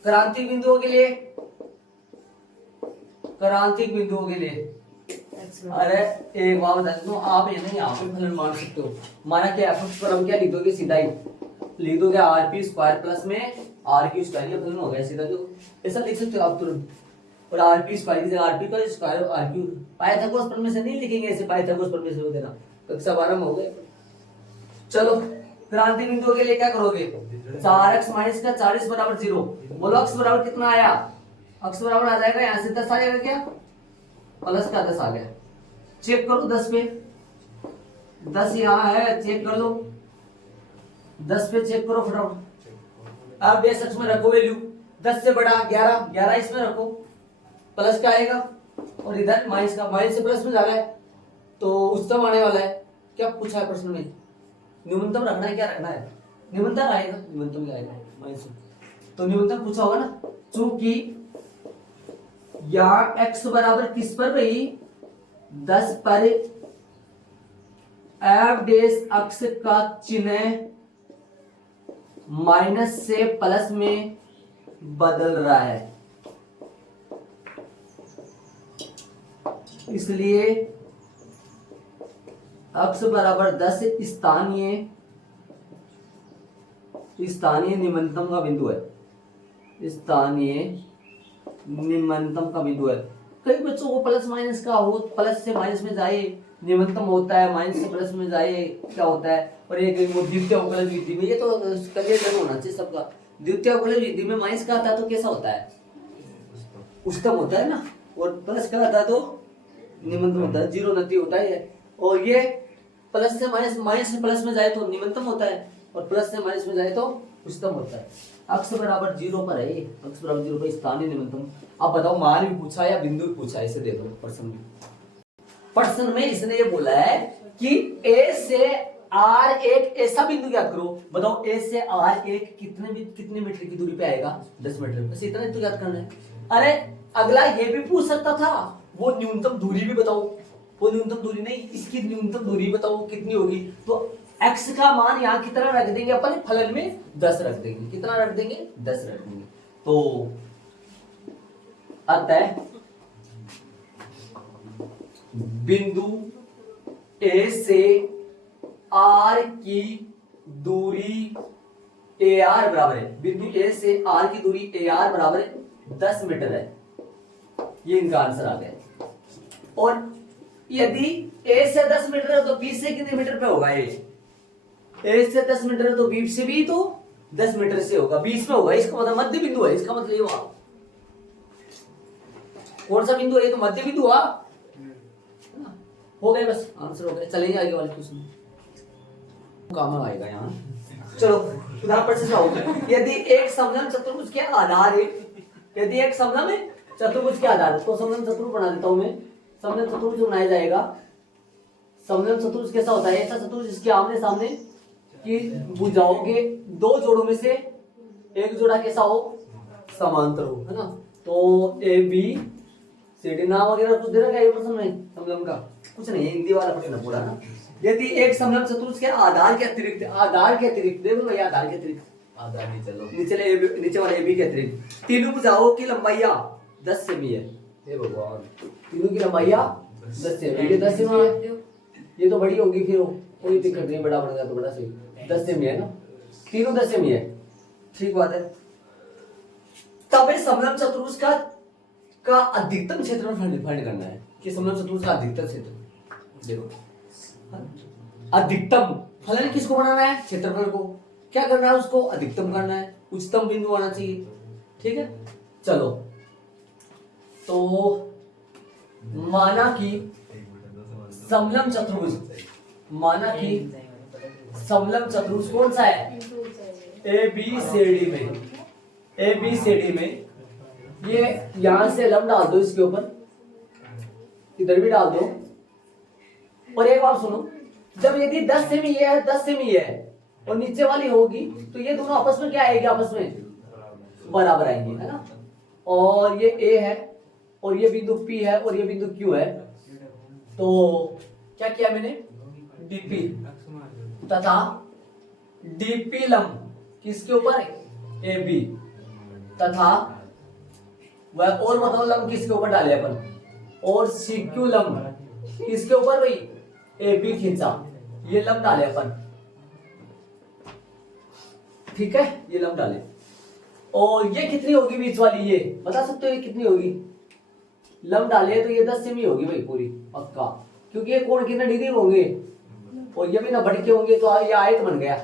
क्रांतिक बिंदुओं के लिए, अरे एक बात बता दूं, आप ये नहीं यहाँ पे फलन मान सकते हो, माना कि एफ पर हम क्या लिख दोगे, सीधा ही लिख दोगे आरपी स्क्वायर प्लस में आर क्यू स्क्वायर, ये फलन हो गया सीधा, तो ऐसा लिख सकते हो आप तुरंत। और आरपी स्क्वायर की जगह आरपी का स्क्वायर आर क्यू, पाइथागोरस प्रमेय से नहीं लिखेंगे ऐसे, पाइथागोरस प्रमेय से देना, कक्षा 12 में हो गए। चलो क्रांति बिंदुओं के लिए क्या करोगे, 4x माइनस का 40 बराबर 0, बोलो अक्ष बराबर कितना आया, अक्ष बराबर आ जाएगा यहाँ से 10 आ जाएगा क्या, प्लस का 10 आ गया, चेक करो 10 पे, 10 यहाँ है, चेक कर लो 10 पे, चेक करो फटाफट। अब बेस अक्ष में रखो वैल्यू 10 से बड़ा 11, 11 इसमें रखो, प्लस का आएगा और इधर माइनस का, माइनस से प्लस में जा रहा है तो उच्चतम आने वाला है। क्या पूछा है प्रश्न में? न्यूनतम रखना है, क्या रखना है? निरंतर आएगा, निरंतर क्या आएगा माइनस, तो निरंतर पूछा होगा ना। चूंकि यार x बराबर किस पर भाई 10 पर एफ डेस अक्ष का चिन्ह माइनस से प्लस में बदल रहा है, इसलिए अक्ष बराबर 10 स्थानीय निम्नतम का बिंदु है, स्थानीय निम्नतम का बिंदु है। कई बच्चों को प्लस माइनस का हो, प्लस से माइनस में जाए निम्नतम होता है, माइनस से प्लस में जाए क्या होता है। और ये द्वितीय अवकलज विधि में, ये तो क्लियर होना चाहिए सबका, द्वितीय अवकलज विधि में माइनस का आता है तो कैसा होता है? उच्चतम होता है ना, और प्लस का आता है तो निम्नतम होता है, जीरो नति होता है। और ये प्लस से माइनस, माइनस से प्लस में जाए तो निम्नतम होता है, और प्लस से माइनस में जाए तो उच्चतम होता है। अक्ष बराबर 0 पर है, अक्ष बराबर 0 पर स्थानीय निम्नतम। अब बताओ मान भी पूछा या बिंदु भी पूछा है, इसे देखो प्रश्न में। प्रश्न में इसने ये बोला है कि ए से आर एक ऐसा बिंदु याद करो। बताओ ए से आर एक कितने मीटर की दूरी पे आएगा? 10 मीटर। बस इतना ही तो याद करना है। अरे अगला ये भी पूछ सकता था, वो न्यूनतम दूरी भी बताओ। वो न्यूनतम दूरी नहीं, इसकी न्यूनतम दूरी बताओ कितनी होगी। तो x का मान यहाँ कितना रख देंगे अपन? फलन में 10 रख देंगे। कितना रख देंगे? 10 रख देंगे। तो अतः बिंदु A से R की दूरी AR बराबर है, बिंदु A से R की दूरी AR बराबर 10 मीटर है। ये इनका आंसर आ गया। और यदि A से 10 मीटर है तो B से कितने मीटर पे होगा? A से 10 मीटर है तो B से भी तो 10 मीटर से होगा, 20 में होगा। इसका मतलब मध्य बिंदु है। इसका मतलब ये हुआ कौन सा बिंदु है? ये तो मध्य बिंदु हुआ। हो गए, बस आंसर हो गया। चलेंगे आगे वाले क्वेश्चन, काम आएगा यहाँ। चलो उदाहरण पर से होगा। यदि एक समलंब चतुर्भुज के आधार है, यदि एक समलंब चतुर्भुज के आधार, तो समलंब चतुर्भुज बना देता हूं मैं। समलंब चतुर्भुज बनाया जाएगा। समलंब चतुर्भुज कैसा होता है? ऐसा चतुर्भुज जिसके आमने सामने की भुजाओं के दो जोड़ों में से एक जोड़ा कैसा हो? समांतर हो, है ना। तो ए बी सी डी नाम वगैरह कुछ दे रखा है ये प्रश्न में समलंब का? कुछ नहीं, हिंदी वाला पढ़ना पूरा ना। यदि एक समलंब चतुर्भुज के आधार के अतिरिक्त, आधार के अतिरिक्त देखो भैया, आधार के अतिरिक्त, आधार नहीं चलो, नीचे वाले ए बी के अतिरिक्त तीनों भुजाओं की लंबाइयां 10 सेमी है। हे भगवान, तीनों की लंबाइयां 10 सेमी। ये 10 सेमी है, ये तो बड़ी होगी, फिर कोई दिक्कत नहीं, बड़ा बढ़ तो बड़ा सही। 10 सेमी है ना, तीनों 10 सेमी है, ठीक बात है। तब इस समलंब चतुर्भुज का अधिकतम क्षेत्रफल फाइंड करना है कि समलंब चतुर्भुज का अधिकतम क्षेत्र। देखो अधिकतम फलन किसको बनाना है? क्षेत्रफल को। क्या करना है? उसको अधिकतम करना है, उच्चतम बिंदु आना चाहिए। ठीक है, चलो तो माना कि समलंब चतुर्भुज, माना कि समलंब चतुर्भुज कौन सा है? ए बी सी डी में, ए बी सी डी में ये यहां से लंब डाल दो, इसके ऊपर इधर भी डाल दो। और एक बात सुनो, जब यदि 10 सेमी ये है, 10 सेमी ये है और नीचे वाली होगी तो ये दोनों आपस में क्या आएगी? आपस में बराबर आएंगे, है ना। और ये ए है और ये बिंदु पी है और ये बिंदु क्यू है। तो क्या किया मैंने? डीपी तथा डीपी लंब किसके ऊपर? ए बी, तथा वह और बताओ लंब किसके ऊपर डाले अपन? और सीक्यू लंब किसके ऊपर भाई? ए बी खींचा, ये लंब डाले अपन। ठीक है, ये लंब डाले। और ये कितनी होगी बीच वाली? ये बता सकते हो ये कितनी होगी? लंब डाले तो ये 10 सेमी होगी भाई पूरी पक्का, क्योंकि ये कोण कितने डिग्री होंगे और ये भी ना बढ़ के होंगे, तो ये आयत बन गया।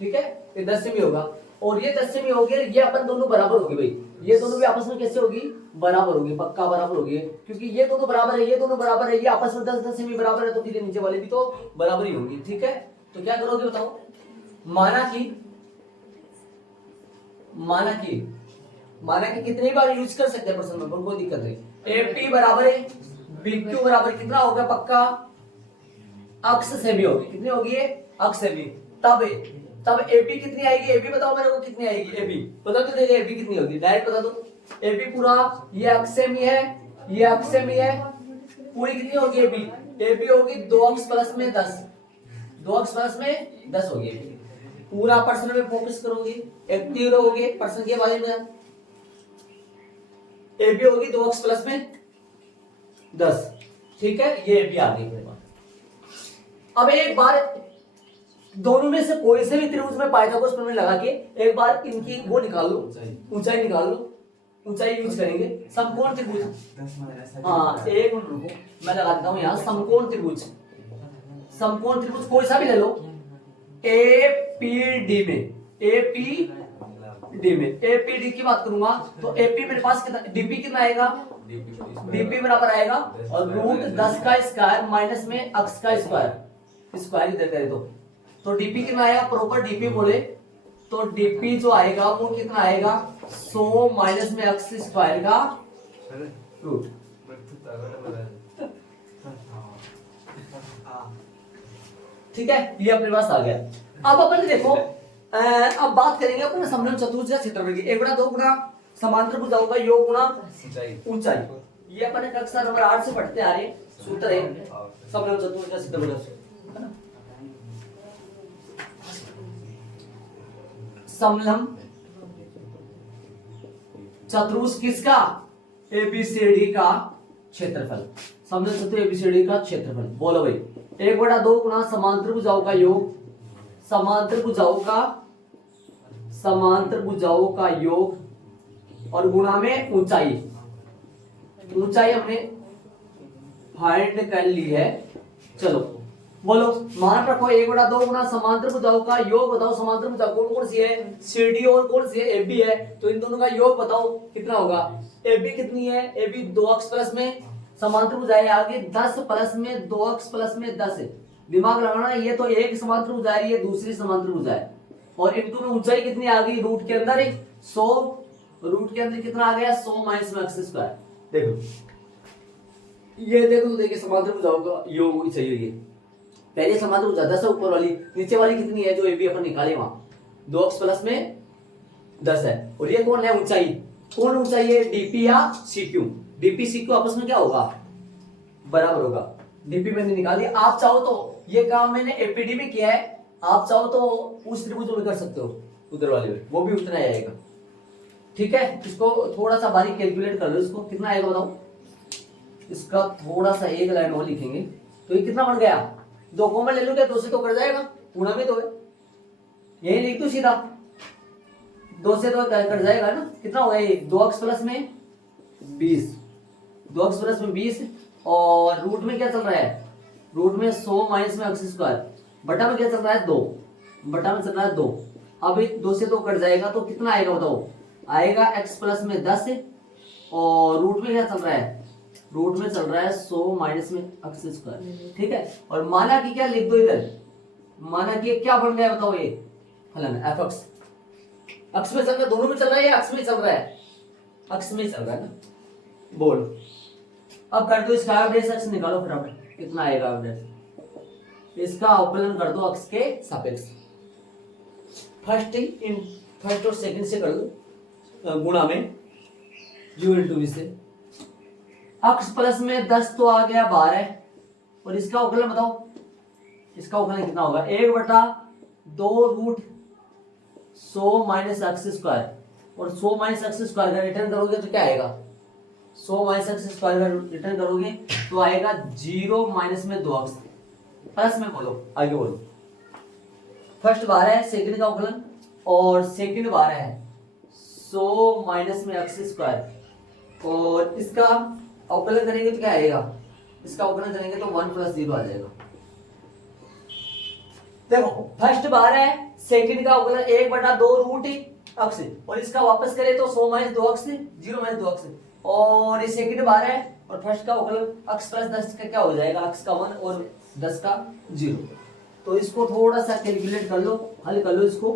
ठीक है, ये 10 सेमी होगा और ये 10 सेमी हो गया, ये अपन दोनों बराबर होगी भाई, ये दोनों भी आपस में कैसे होगी, बराबर होगी, पक्का बराबर होगी, क्योंकि ये दोनों बराबर है, ये दोनों बराबर है, ये आपस में 10 10 सेमी बराबर है, तो फिर नीचे वाले भी तो बराबर ही होंगी। ठीक है, तो क्या करोगे बताओ, माना कि कितनी बार यूज कर सकते हैं प्रश्न में, कोई दिक्कत नहीं। एपी बराबर है बीक्यू बराबर कितना हो गया, पक्का अक्ष सेमी होगी, कितनी होगी ये, अक्ष सेमी। तब एपी कितनी आएगी, एपी बताओ मेरे को कितनी आएगी, एपी पता तो देगा, एपी कितनी होगी, डायरेक्ट बता दो। एपी पूरा ये अक्ष सेमी है, ये अक्ष सेमी है, पूरी कितनी होगी एपी, एपी होगी 2 अक्ष प्लस में 10, 2 अक्ष प्लस में 10 होगी एपी। पूरा पर्सन में फोकस करोगे, एक्टिव रहोगे पर्सन के बारे में, एपी होगी 2 अक्ष प्लस में 10। ठीक है, ये एपी आ गई मेरे पास। अब एक बार दोनों में से कोई से भी त्रिभुज में पाइथागोरस प्रमेय लगा के एक बार इनकी वो निकाल लो, ऊंचाई निकाल लो, ऊंचाई यूज करेंगे। समकोण त्रिभुज, हाँ एक मिनट रुको, मैं लगा देता हूं यहाँ, समकोण त्रिभुज, समकोण त्रिभुज कोई सा भी ले लो, एपीडी में एपीडी की बात करूंगा तो एपी मेरे पास कितना, डीपी कितना आएगा, डीपी बराबर आएगा और रूट 10 का स्क्वायर माइनस में अक्ष का स्क्वायर इधर करे तो डीपी कितना आएगा, प्रॉपर डीपी बोले तो डीपी जो आएगा वो कितना आएगा, 100 माइनस में अक्ष स्क्वायर का रूट। ठीक है, ये अपने पास आ गया। अब अपन देखो, अब बात करेंगे अपन समलंब चतुर्भुज का क्षेत्रफल की, 1 गुणा 2 गुणा समांतर भुजाओं का योग गुणा ऊंचाई। ये अपन कक्षा नंबर 8 से पढ़ते आ रहे हैं, सूत्र है समलंब चतुर्भुज का क्षेत्रफल, है ना। समलंब चतुर्भुज किसका, एबीसीडी का क्षेत्रफल, समलंब चतुर्भुज एबीसीडी का क्षेत्रफल। बोलो भाई, 1 बटा 2 गुना समांतर भुजाओं का योग, समांतर भुजाओं का योग और गुणा में ऊंचाई, ऊंचाई हमने फाइंड कर ली है। चलो बोलो, मान रखो 1 बटा 2 गुना समांतर भुजाओं का योग, बताओ समांतर भुजा कौन कौन सी है, सीडी और कौन सी है, एबी है, तो इन दोनों का योग बताओ कितना होगा। एबी कितनी है, एबी 2 अक्ष प्लस में समांतर भुजाएं आगे 10 प्लस में 2 अक्ष प्लस में 10 है, दिमाग लगाना, ये तो एक समांतर भुजा है, ये दूसरी समांतर भुजा है, और इनटू में ऊंचाई कितनी आ गई, रूट के अंदर 100, रूट के अंदर कितना आ गया, 100 माइनस में अक्ष स्क्वायर। देखो ये देखो, देखिए समांतर भुजाओं का योग होनी चाहिए, ये पहले समांतर भुजा 10 है ऊपर वाली, नीचे वाली कितनी है जो एबी अपन निकाले वहां 2 अक्ष प्लस में 10 है, और ये कौन है ऊंचाई, कौन ऊंचाई है, डीपी या सीक्यू, डीपी सीक्यू आपस में क्या होगा, बराबर होगा। डीपी मैंने निकाल दिया, आप चाहो तो ये काम मैंने एपीडी में किया है, आप चाहो तो उस त्रिभुज में कर सकते हो, उधर वाले में, वो भी उतना ही आएगा। ठीक है, इसको थोड़ा सा बारीक कैलकुलेट कर लो, इसको कितना आएगा बताओ, इसका थोड़ा सा एक लाइन और लिखेंगे तो ये कितना बन गया, 2 कॉमन ले लो, क्या 2 से तो कट जाएगा, गुणा में तो है, यही लिख दो सीधा, 2 से तो कट जाएगा ना, कितना होगा ये 2 अक्ष प्लस में 20, 2 अक्ष प्लस में 20, और रूट में क्या चल रहा है, रूट में 100 माइनस में अक्ष स्क्वायर, बटा में क्या चल रहा है 2, बटा में चल रहा है 2, अब 2 से 2 कट जाएगा तो कितना आएगा बताओ, आएगा x प्लस में 10, और रूट में क्या चल रहा है, रूट में चल रहा है 100 माइनस में अक्ष स्क्वायर। ठीक है, और माना कि क्या लिख दो इधर, माना कि क्या बन गया बताओ, ये फलन एफ एक्स, अक्ष में चल रहा है, दोनों में चल रहा है या अक्ष में चल रहा है, अक्ष में चल रहा है ना, बोल। अब कर दो इसका एवरेज, अक्ष निकालो फटाफट, कितना आएगा एवरेज, इसका अवकलन कर दो अक्ष के सापेक्ष, फर्स्ट और सेकंड से कर दो गुणा में u इंटू v से, अक्ष प्लस में 10 तो आ गया 12, और इसका अवकलन बताओ, इसका अवकलन कितना होगा, 1 बटा 2 रूट 100 माइनस अक्ष स्क्वायर, और 100 माइनस अक्ष स्क्वायर का रिटर्न करोगे तो क्या आएगा, 100 माइनस अक्ष स्क्वायर का रिटर्न करोगे तो आएगा 0 माइनस में 2 अक्ष, प्लस में बोलो, आगे बोलो, फर्स्ट 12 है, सेकंड का अवकलन, और सेकंड 12 है 100 माइनस में अक्ष स्क्वायर, और इसका अवकलन करेंगे तो क्या आएगा, इसका अवकलन करेंगे तो 1 प्लस 0 आ जाएगा, देखो फर्स्ट बार है, सेकंड का अवकलन 1/2 रूट अक्स और इसका वापस करें तो 100 - 2 अक्स 0 - 2 अक्स और ये सेकंड बार है और फर्स्ट का अवकलन अक्स प्लस 10 का क्या हो जाएगा, अक्स का 1 और 10 का 0। तो इसको थोड़ा सा कैलकुलेट कर लो, हल कर लो, इसको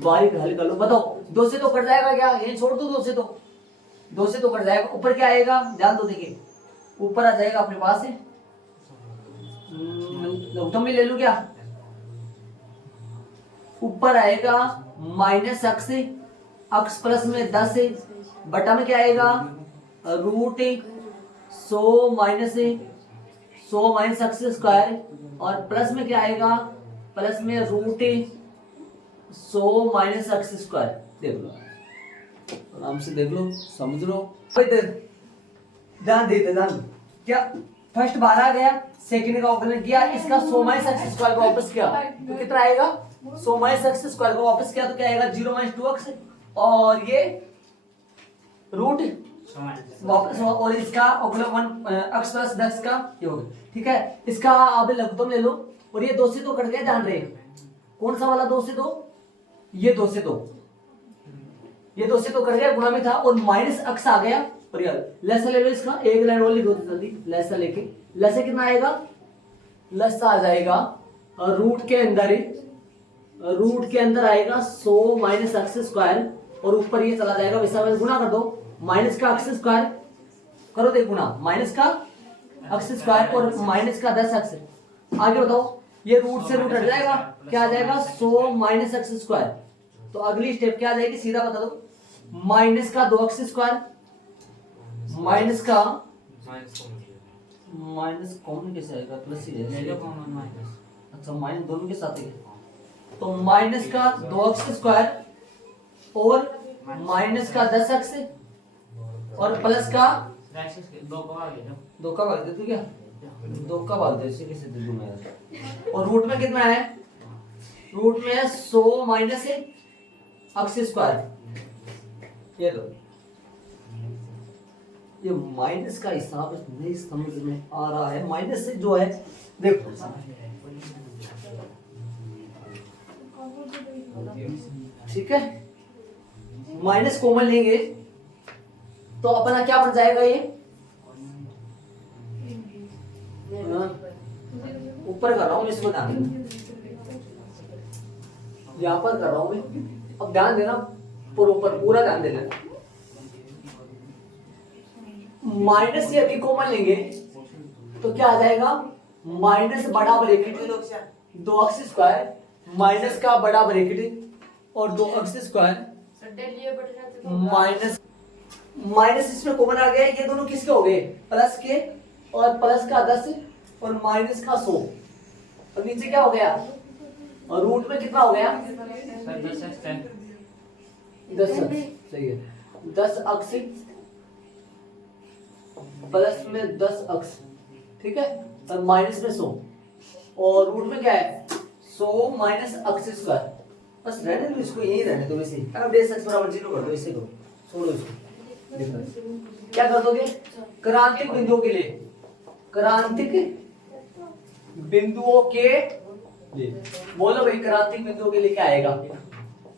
बारीक हल कर लो। बताओ 2 से तो कट जाएगा क्या, ये छोड़ दो, 2 से तो कट जाएगा। ऊपर क्या आएगा, ध्यान दो, देखिए ऊपर आ जाएगा अपने पास है लघुत्तम में ले लूं क्या, ऊपर आएगा माइनस अक्स, अक्स प्लस में 10 है, बटा में क्या आएगा रूट 100 माइनस अक्स स्क्वायर और प्लस में क्या आएगा, प्लस में रूट 100 माइनस अक्स स्क्वायर। देख लो आराम से, देख लो, समझ लो, ध्यान देते, ध्यान क्या फर्स्ट बार आ गया, सेकंड का अवकलन किया, इसका 100 माइनस अक्स स्क्वायर को वापस किया तो कितना आएगा, 100 माइनस अक्स स्क्वायर को वापस किया तो क्या आएगा 0 - 2 अक्स और ये रूट वापस और इसका अवकलन 1 अक्स प्लस 10 का ये हो गया। ठीक है, इसका आप लघुत्तम ले लो और ये 2 से 2 कट गया, ध्यान रहे कौन सा वाला 2 से 2, ये 2 से 2, ये 2 से 2 कट गया, गुणा में था और माइनस अक्स आ गया और यार लसा ले लो, इसका एक लाइन और लिख दो जल्दी, लसा लेके, लसा कितना आएगा, लसा आ जाएगा रूट के अंदर आएगा 100 माइनस अक्स स्क्वायर और ऊपर ये चला जाएगा, वैसा वैसे गुणा कर दो, माइनस का अक्स स्क्वायर करो, देख गुणा, माइनस का अक्स स्क्वायर और माइनस का 10 अक्स। आगे बताओ, ये रूट से रूट हट जाएगा, क्या आ जाएगा 100 माइनस अक्स स्क्वायर। तो अगली स्टेप क्या आ जाएगी, सीधा बता दो, माइनस का 2 अक्स स्क्वायर, माइनस कॉमन कैसे आएगा, प्लस ही जाएगा, अच्छा माइनस दोनों के साथ ही, तो माइनस का 2 अक्स स्क्वायर और माइनस का 10 अक्स और प्लस का 2 का भाग दे तू क्या, 2 का भाग दे, इसे कैसे दे दूं मैं, और रूट में कितना है, रूट में है 100 माइनस अक्स स्क्वायर, ये लो, ये माइनस का हिसाब नहीं समझ में आ रहा है, माइनस से जो है देखो, ठीक है, माइनस कॉमन लेंगे तो अपना क्या बन जाएगा, ये ऊपर कर रहा हूं इसको, ध्यान यहां पर कर रहा हूं मैं, अब ध्यान देना, ऊपर पूरा ध्यान देना, माइनस से अभी कॉमन लेंगे तो क्या आ जाएगा, माइनस बड़ा ब्रैकेट 2 अक्स स्क्वायर, माइनस का बड़ा ब्रैकेट और 2 अक्स स्क्वायर माइनस इसमें कॉमन आ गया, ये दोनों किसके हो गए, प्लस के, और प्लस का 10 और माइनस का 100 और नीचे क्या हो गया, और रूट में कितना हो गया 10 सही है, 10 अक्स प्लस में 10 अक्स, ठीक है, और माइनस में 100 और रूट में क्या है 100 माइनस अक्स स्क्वायर, बस रहने दो इसको, यही रहने दो वैसे, अब बेस x बराबर 0 कर दो, इससे करो, छोड़ो इसको, क्या कर दोगे, क्रांतिक बिंदुओं के लिए, क्रांतिक बिंदुओं के लिए बोलो भाई, क्रांतिक बिंदुओं के लिए क्या आएगा,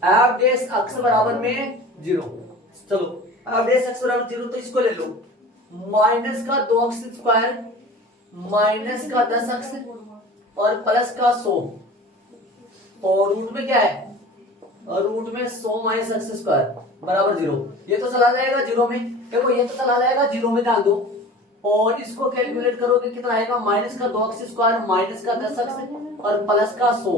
एफ डेस अक्स बराबर में 0, चलो एफ डेस अक्स बराबर 0 तो इसको ले लो, माइनस का 2 अक्स स्क्वायर, माइनस का 10 अक्स और प्लस का 100 और रूट में क्या है, और रूट में 100 माइनस अक्स स्क्वायर बराबर 0, ये तो चला जाएगा 0 में, देखो ये तो चला जाएगा 0 में, डाल दो और इसको कैलकुलेट करोगे कितना आएगा, माइनस का 2 अक्स स्क्वायर, माइनस का 10 अक्स और प्लस का 100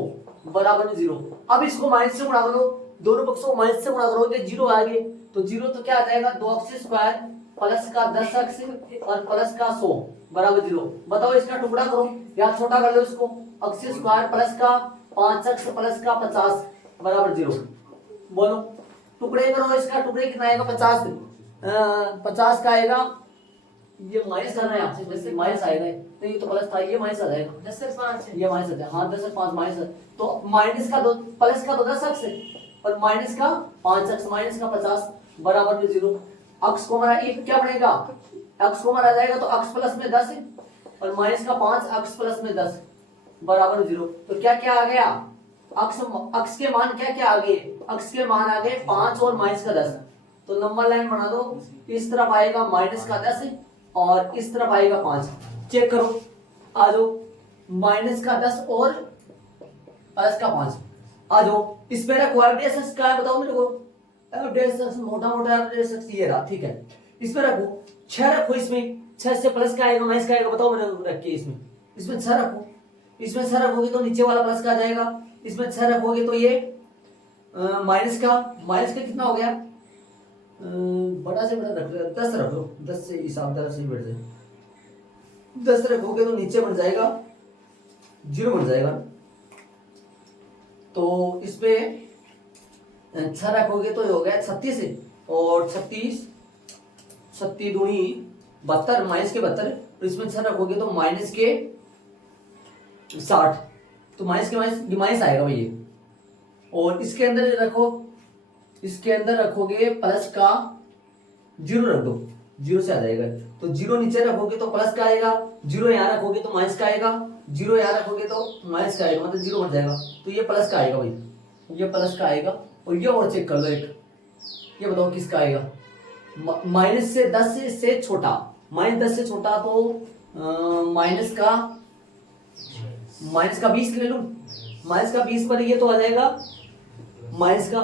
बराबर में 0। अब इसको माइनस से गुणा करो, दोनों पक्षों को माइनस से गुणा करोगे 0 आ गए, तो 0 तो क्या आ जाएगा 2 अक्स स्क्वायर प्लस का 10 अक्स और प्लस का 100 बराबर 0। बताओ इसका टुकड़ा करो या छोटा कर लो इसको, अक्स स्क्वायर प्लस का 5 अक्स प्लस का 50 बराबर 0, बोलो टुकड़े करो, इसका टुकड़े कितना आएगा 50 का आएगा, ये माइनस करना है आपसे, वैसे माइनस आएगा, तो ये तो प्लस था, ये माइनस आ जाएगा 10 से 5 ये माइनस आ जाएगा, हाँ 10 से 5 माइनस, तो माइनस का 2 प्लस का 10 अक्स और माइनस का 5 अक्स, माइनस का 50 बराबर में 0, अक्स को हमारा एक क्या बनेगा, अक्स को हमारा आ जाएगा तो अक्स प्लस में 10 और माइनस का 5 अक्स प्लस में 10 बराबर 0। तो क्या क्या आ गया, अक्स के मान क्या क्या आ गए, अक्स के मान आ गए 5 और माइनस का 10। तो नंबर लाइन बना दो, इस तरफ आएगा माइनस का 10 और इस तरफ आएगा 5। चेक करो, आ जाओ, माइनस का 10 और प्लस का 5। आ जाओ, इस पे रखो एफडीएस क्या है बताओ मेरे को। एफडीएस मोटा मोटा एफडीएस ये रहा, ठीक है। इस पे रखो 6 रखो, इसमें 6 से प्लस का आएगा माइनस का आएगा बताओ मेरे को, रख के इसमें 6 रखो। इसमें 6 रखोगे तो नीचे वाला प्लस का आ जाएगा, इसमें 6 रखोगे तो ये माइनस का कितना हो गया, बड़ा से बड़ा रख लो, 10 रख लो, 10 से हिसाबदार से बढ़ जाए। 10 रखोगे तो नीचे बढ़ जाएगा 0 बन जाएगा। तो इस पे 6 रखोगे तो ये हो गया 36 और 36 दूनी 72 माइनस के 72। और इसमें 6 रखोगे तो माइनस के 60। तो माइनस के माइनस आएगा भैया। और इसके अंदर रखो, इसके अंदर रखोगे प्लस का 0 रख दो, 0 से आ जाएगा। तो 0 नीचे रखोगे तो प्लस का आएगा, 0 यहाँ रखोगे तो माइनस का आएगा, 0 यहाँ रखोगे तो माइनस का आएगा, मतलब 0 बन जाएगा। तो ये प्लस का आएगा भाई, ये प्लस का आएगा। और ये और चेक कर लो एक, ये बताओ किसका आएगा, माइनस से 10 से छोटा, माइनस 10 से छोटा तो माइनस का 20 ले लूं, माइनस का 20 पर ये तो आ जाएगा माइनस का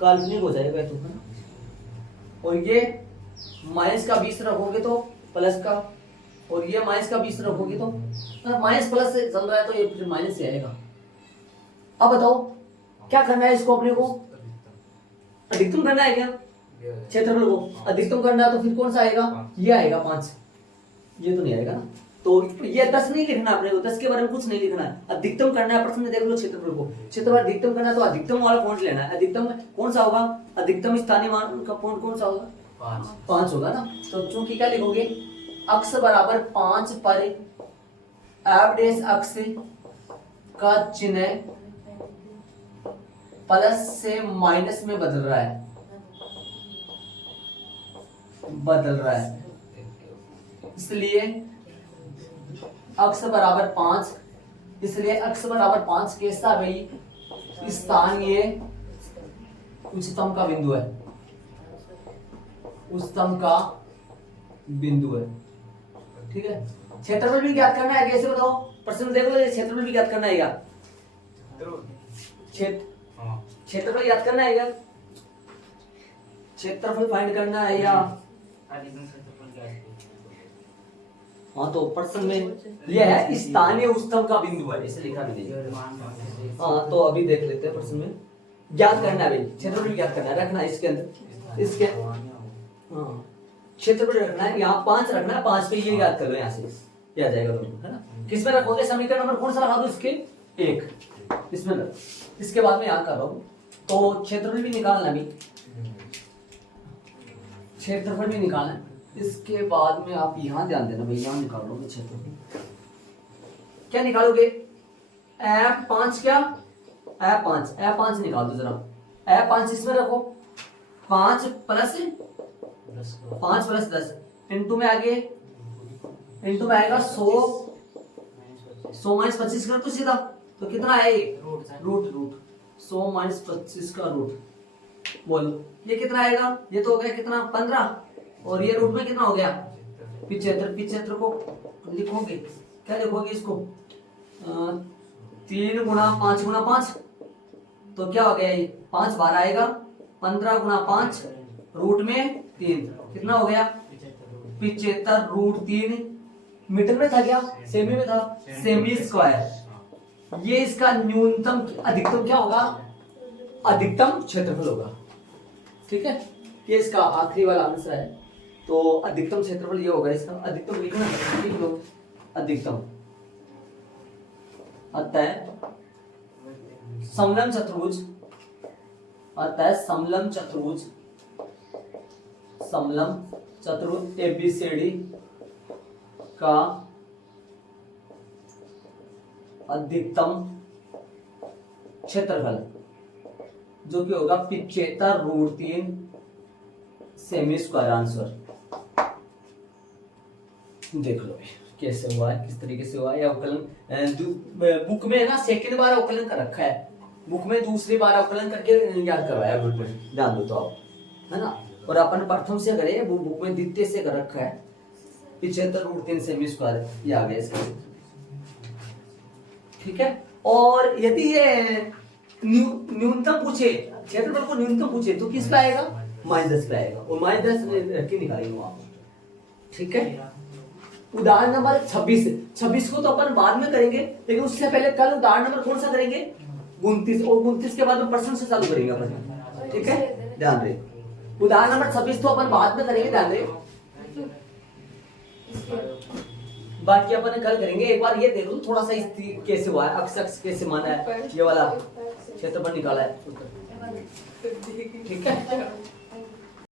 काल्पनिक हो जाएगा तो, है ना। और ये माइनस का 20 रखोगे तो प्लस का, और ये माइनस का 20 रखोगे तो माइनस प्लस से चल रहा है तो ये फिर माइनस से आएगा। अब बताओ क्या करना है इसको, अपने को अधिकतम करना है क्या, क्षेत्रफल को अधिकतम करना है तो फिर कौन सा आएगा, ये आएगा 5, ये तो नहीं आएगा ना। तो ये 10 नहीं लिखना अपने को, 10 के बारे में कुछ नहीं लिखना है, अधिकतम करना है। प्रश्न में देख लो क्षेत्रफल को, क्षेत्रफल अधिकतम करना है तो अधिकतम वाला पॉइंट लेना है। अधिकतम कौन सा होगा, अधिकतम स्थानीय मान का पॉइंट कौन सा होगा, 5 होगा ना। तो चूंकि क्या लिखोगे, अक्स बराबर 5 पर एफ डैश अक्स का चिन्ह प्लस से माइनस में बदल रहा है, इसलिए अक्स बराबर 5, इसलिए अक्स बराबर 5 कैसा भाई, स्थानीय उच्चतम का बिंदु है, उच्चतम का बिंदु है, ठीक है। क्षेत्रफल भी ज्ञात करना है, कैसे बताओ, प्रश्न देख लो, क्षेत्रफल भी ज्ञात करना है क्या, क्षेत्रफल याद करना है क्या, क्षेत्रफल फाइंड करना है या, हाँ तो प्रश्न में यह है स्थानीय उच्चतम का बिंदु है, इसे लिखा भी नहीं। हाँ तो अभी देख लेते हैं, प्रश्न में ज्ञात करना है भाई, क्षेत्रफल ज्ञात करना है, रखना है इसके अंदर, इसके हाँ क्षेत्रफल रखना है, यहाँ 5 रखना है, 5 पे ये याद कर लो, यहाँ से ये आ जाएगा दोनों, है ना। किस में रखोगे, समीकरण नंबर कौन सा लगा दो, इसके 1 इसमें रख, इसके बाद में यहाँ कर रहा हूँ। तो क्षेत्रफल भी निकालना, भी क्षेत्रफल भी निकालना है, इसके बाद में आप यहाँ ध्यान देना भाई, यहाँ निकालोगे क्षेत्रफल, क्या निकालोगे, F5 क्या, F5 निकाल दो जरा, F5 इसमें रखो, 5 प्लस 10 इंटू में आगे, इंटू में आएगा 100 माइनस 25 कर तो सीधा, तो कितना है ये रूट 100 माइनस 25 का रूट, बोलो ये कितना आएगा, ये तो हो गया कितना 15, और ये रूट में कितना हो गया 75 को लिखोगे, क्या लिखोगे इसको 3 गुणा 5 गुणा 5, तो क्या हो गया ये 5 बार आएगा, 15 गुणा 5 रूट में 3, कितना हो गया 75 रूट 3, मीटर में था क्या, सेमी में था, सेमी स्क्वायर। ये इसका न्यूनतम अधिकतम क्या होगा, अधिकतम क्षेत्रफल होगा, ठीक है। ये इसका आखिरी वाला आंसर है। तो अधिकतम क्षेत्रफल ये होगा, इसका अधिकतम लिखना, लिख लो अधिकतम। अतः समलंब चतुर्भुज, अतः समलंब चतुर्भुज एबीसीडी का अधिकतम क्षेत्रफल जो कि होगा 75 रूट 3 सेमी स्क्वायर आंसर। देख लो कैसे हुआ है, किस तरीके से हुआ है। अवकलन बुक में है ना सेकंड बार अवकलन कर रखा है, बुक में दूसरी बार अवकलन करके याद करवाया, बिल्कुल ध्यान दो तो आप, है ना। और अपन प्रथम से करें, वो बुक में द्वितीय से कर रखा है, 75√3 सेमी स्क्वायर ये आ गया इसका, ठीक है। और यदि ये न्यूनतम पूछे, क्षेत्रफल को न्यूनतम पूछे तो किस पे आएगा, -10 पे आएगा, और -10 रख के निकालेंगे वहां पर, ठीक है। उदाहरण नंबर 26 को तो अपन बाद में करेंगे, लेकिन उससे पहले कल उदाहरण नंबर कौन सा करेंगे, 29, और 29 के बाद में प्रश्न से चालू करेंगे अपन, ठीक है, ध्यान रहे। उदाहरण नंबर 26 तो अपन बाद में करेंगे, ध्यान रहे, बाकी अपन कल करेंगे। एक बार ये देख लो थोड़ा सा, इस कैसे हुआ है, अक्ष कैसे माना है, ये वाला क्षेत्रफल निकाला है, ठीक है।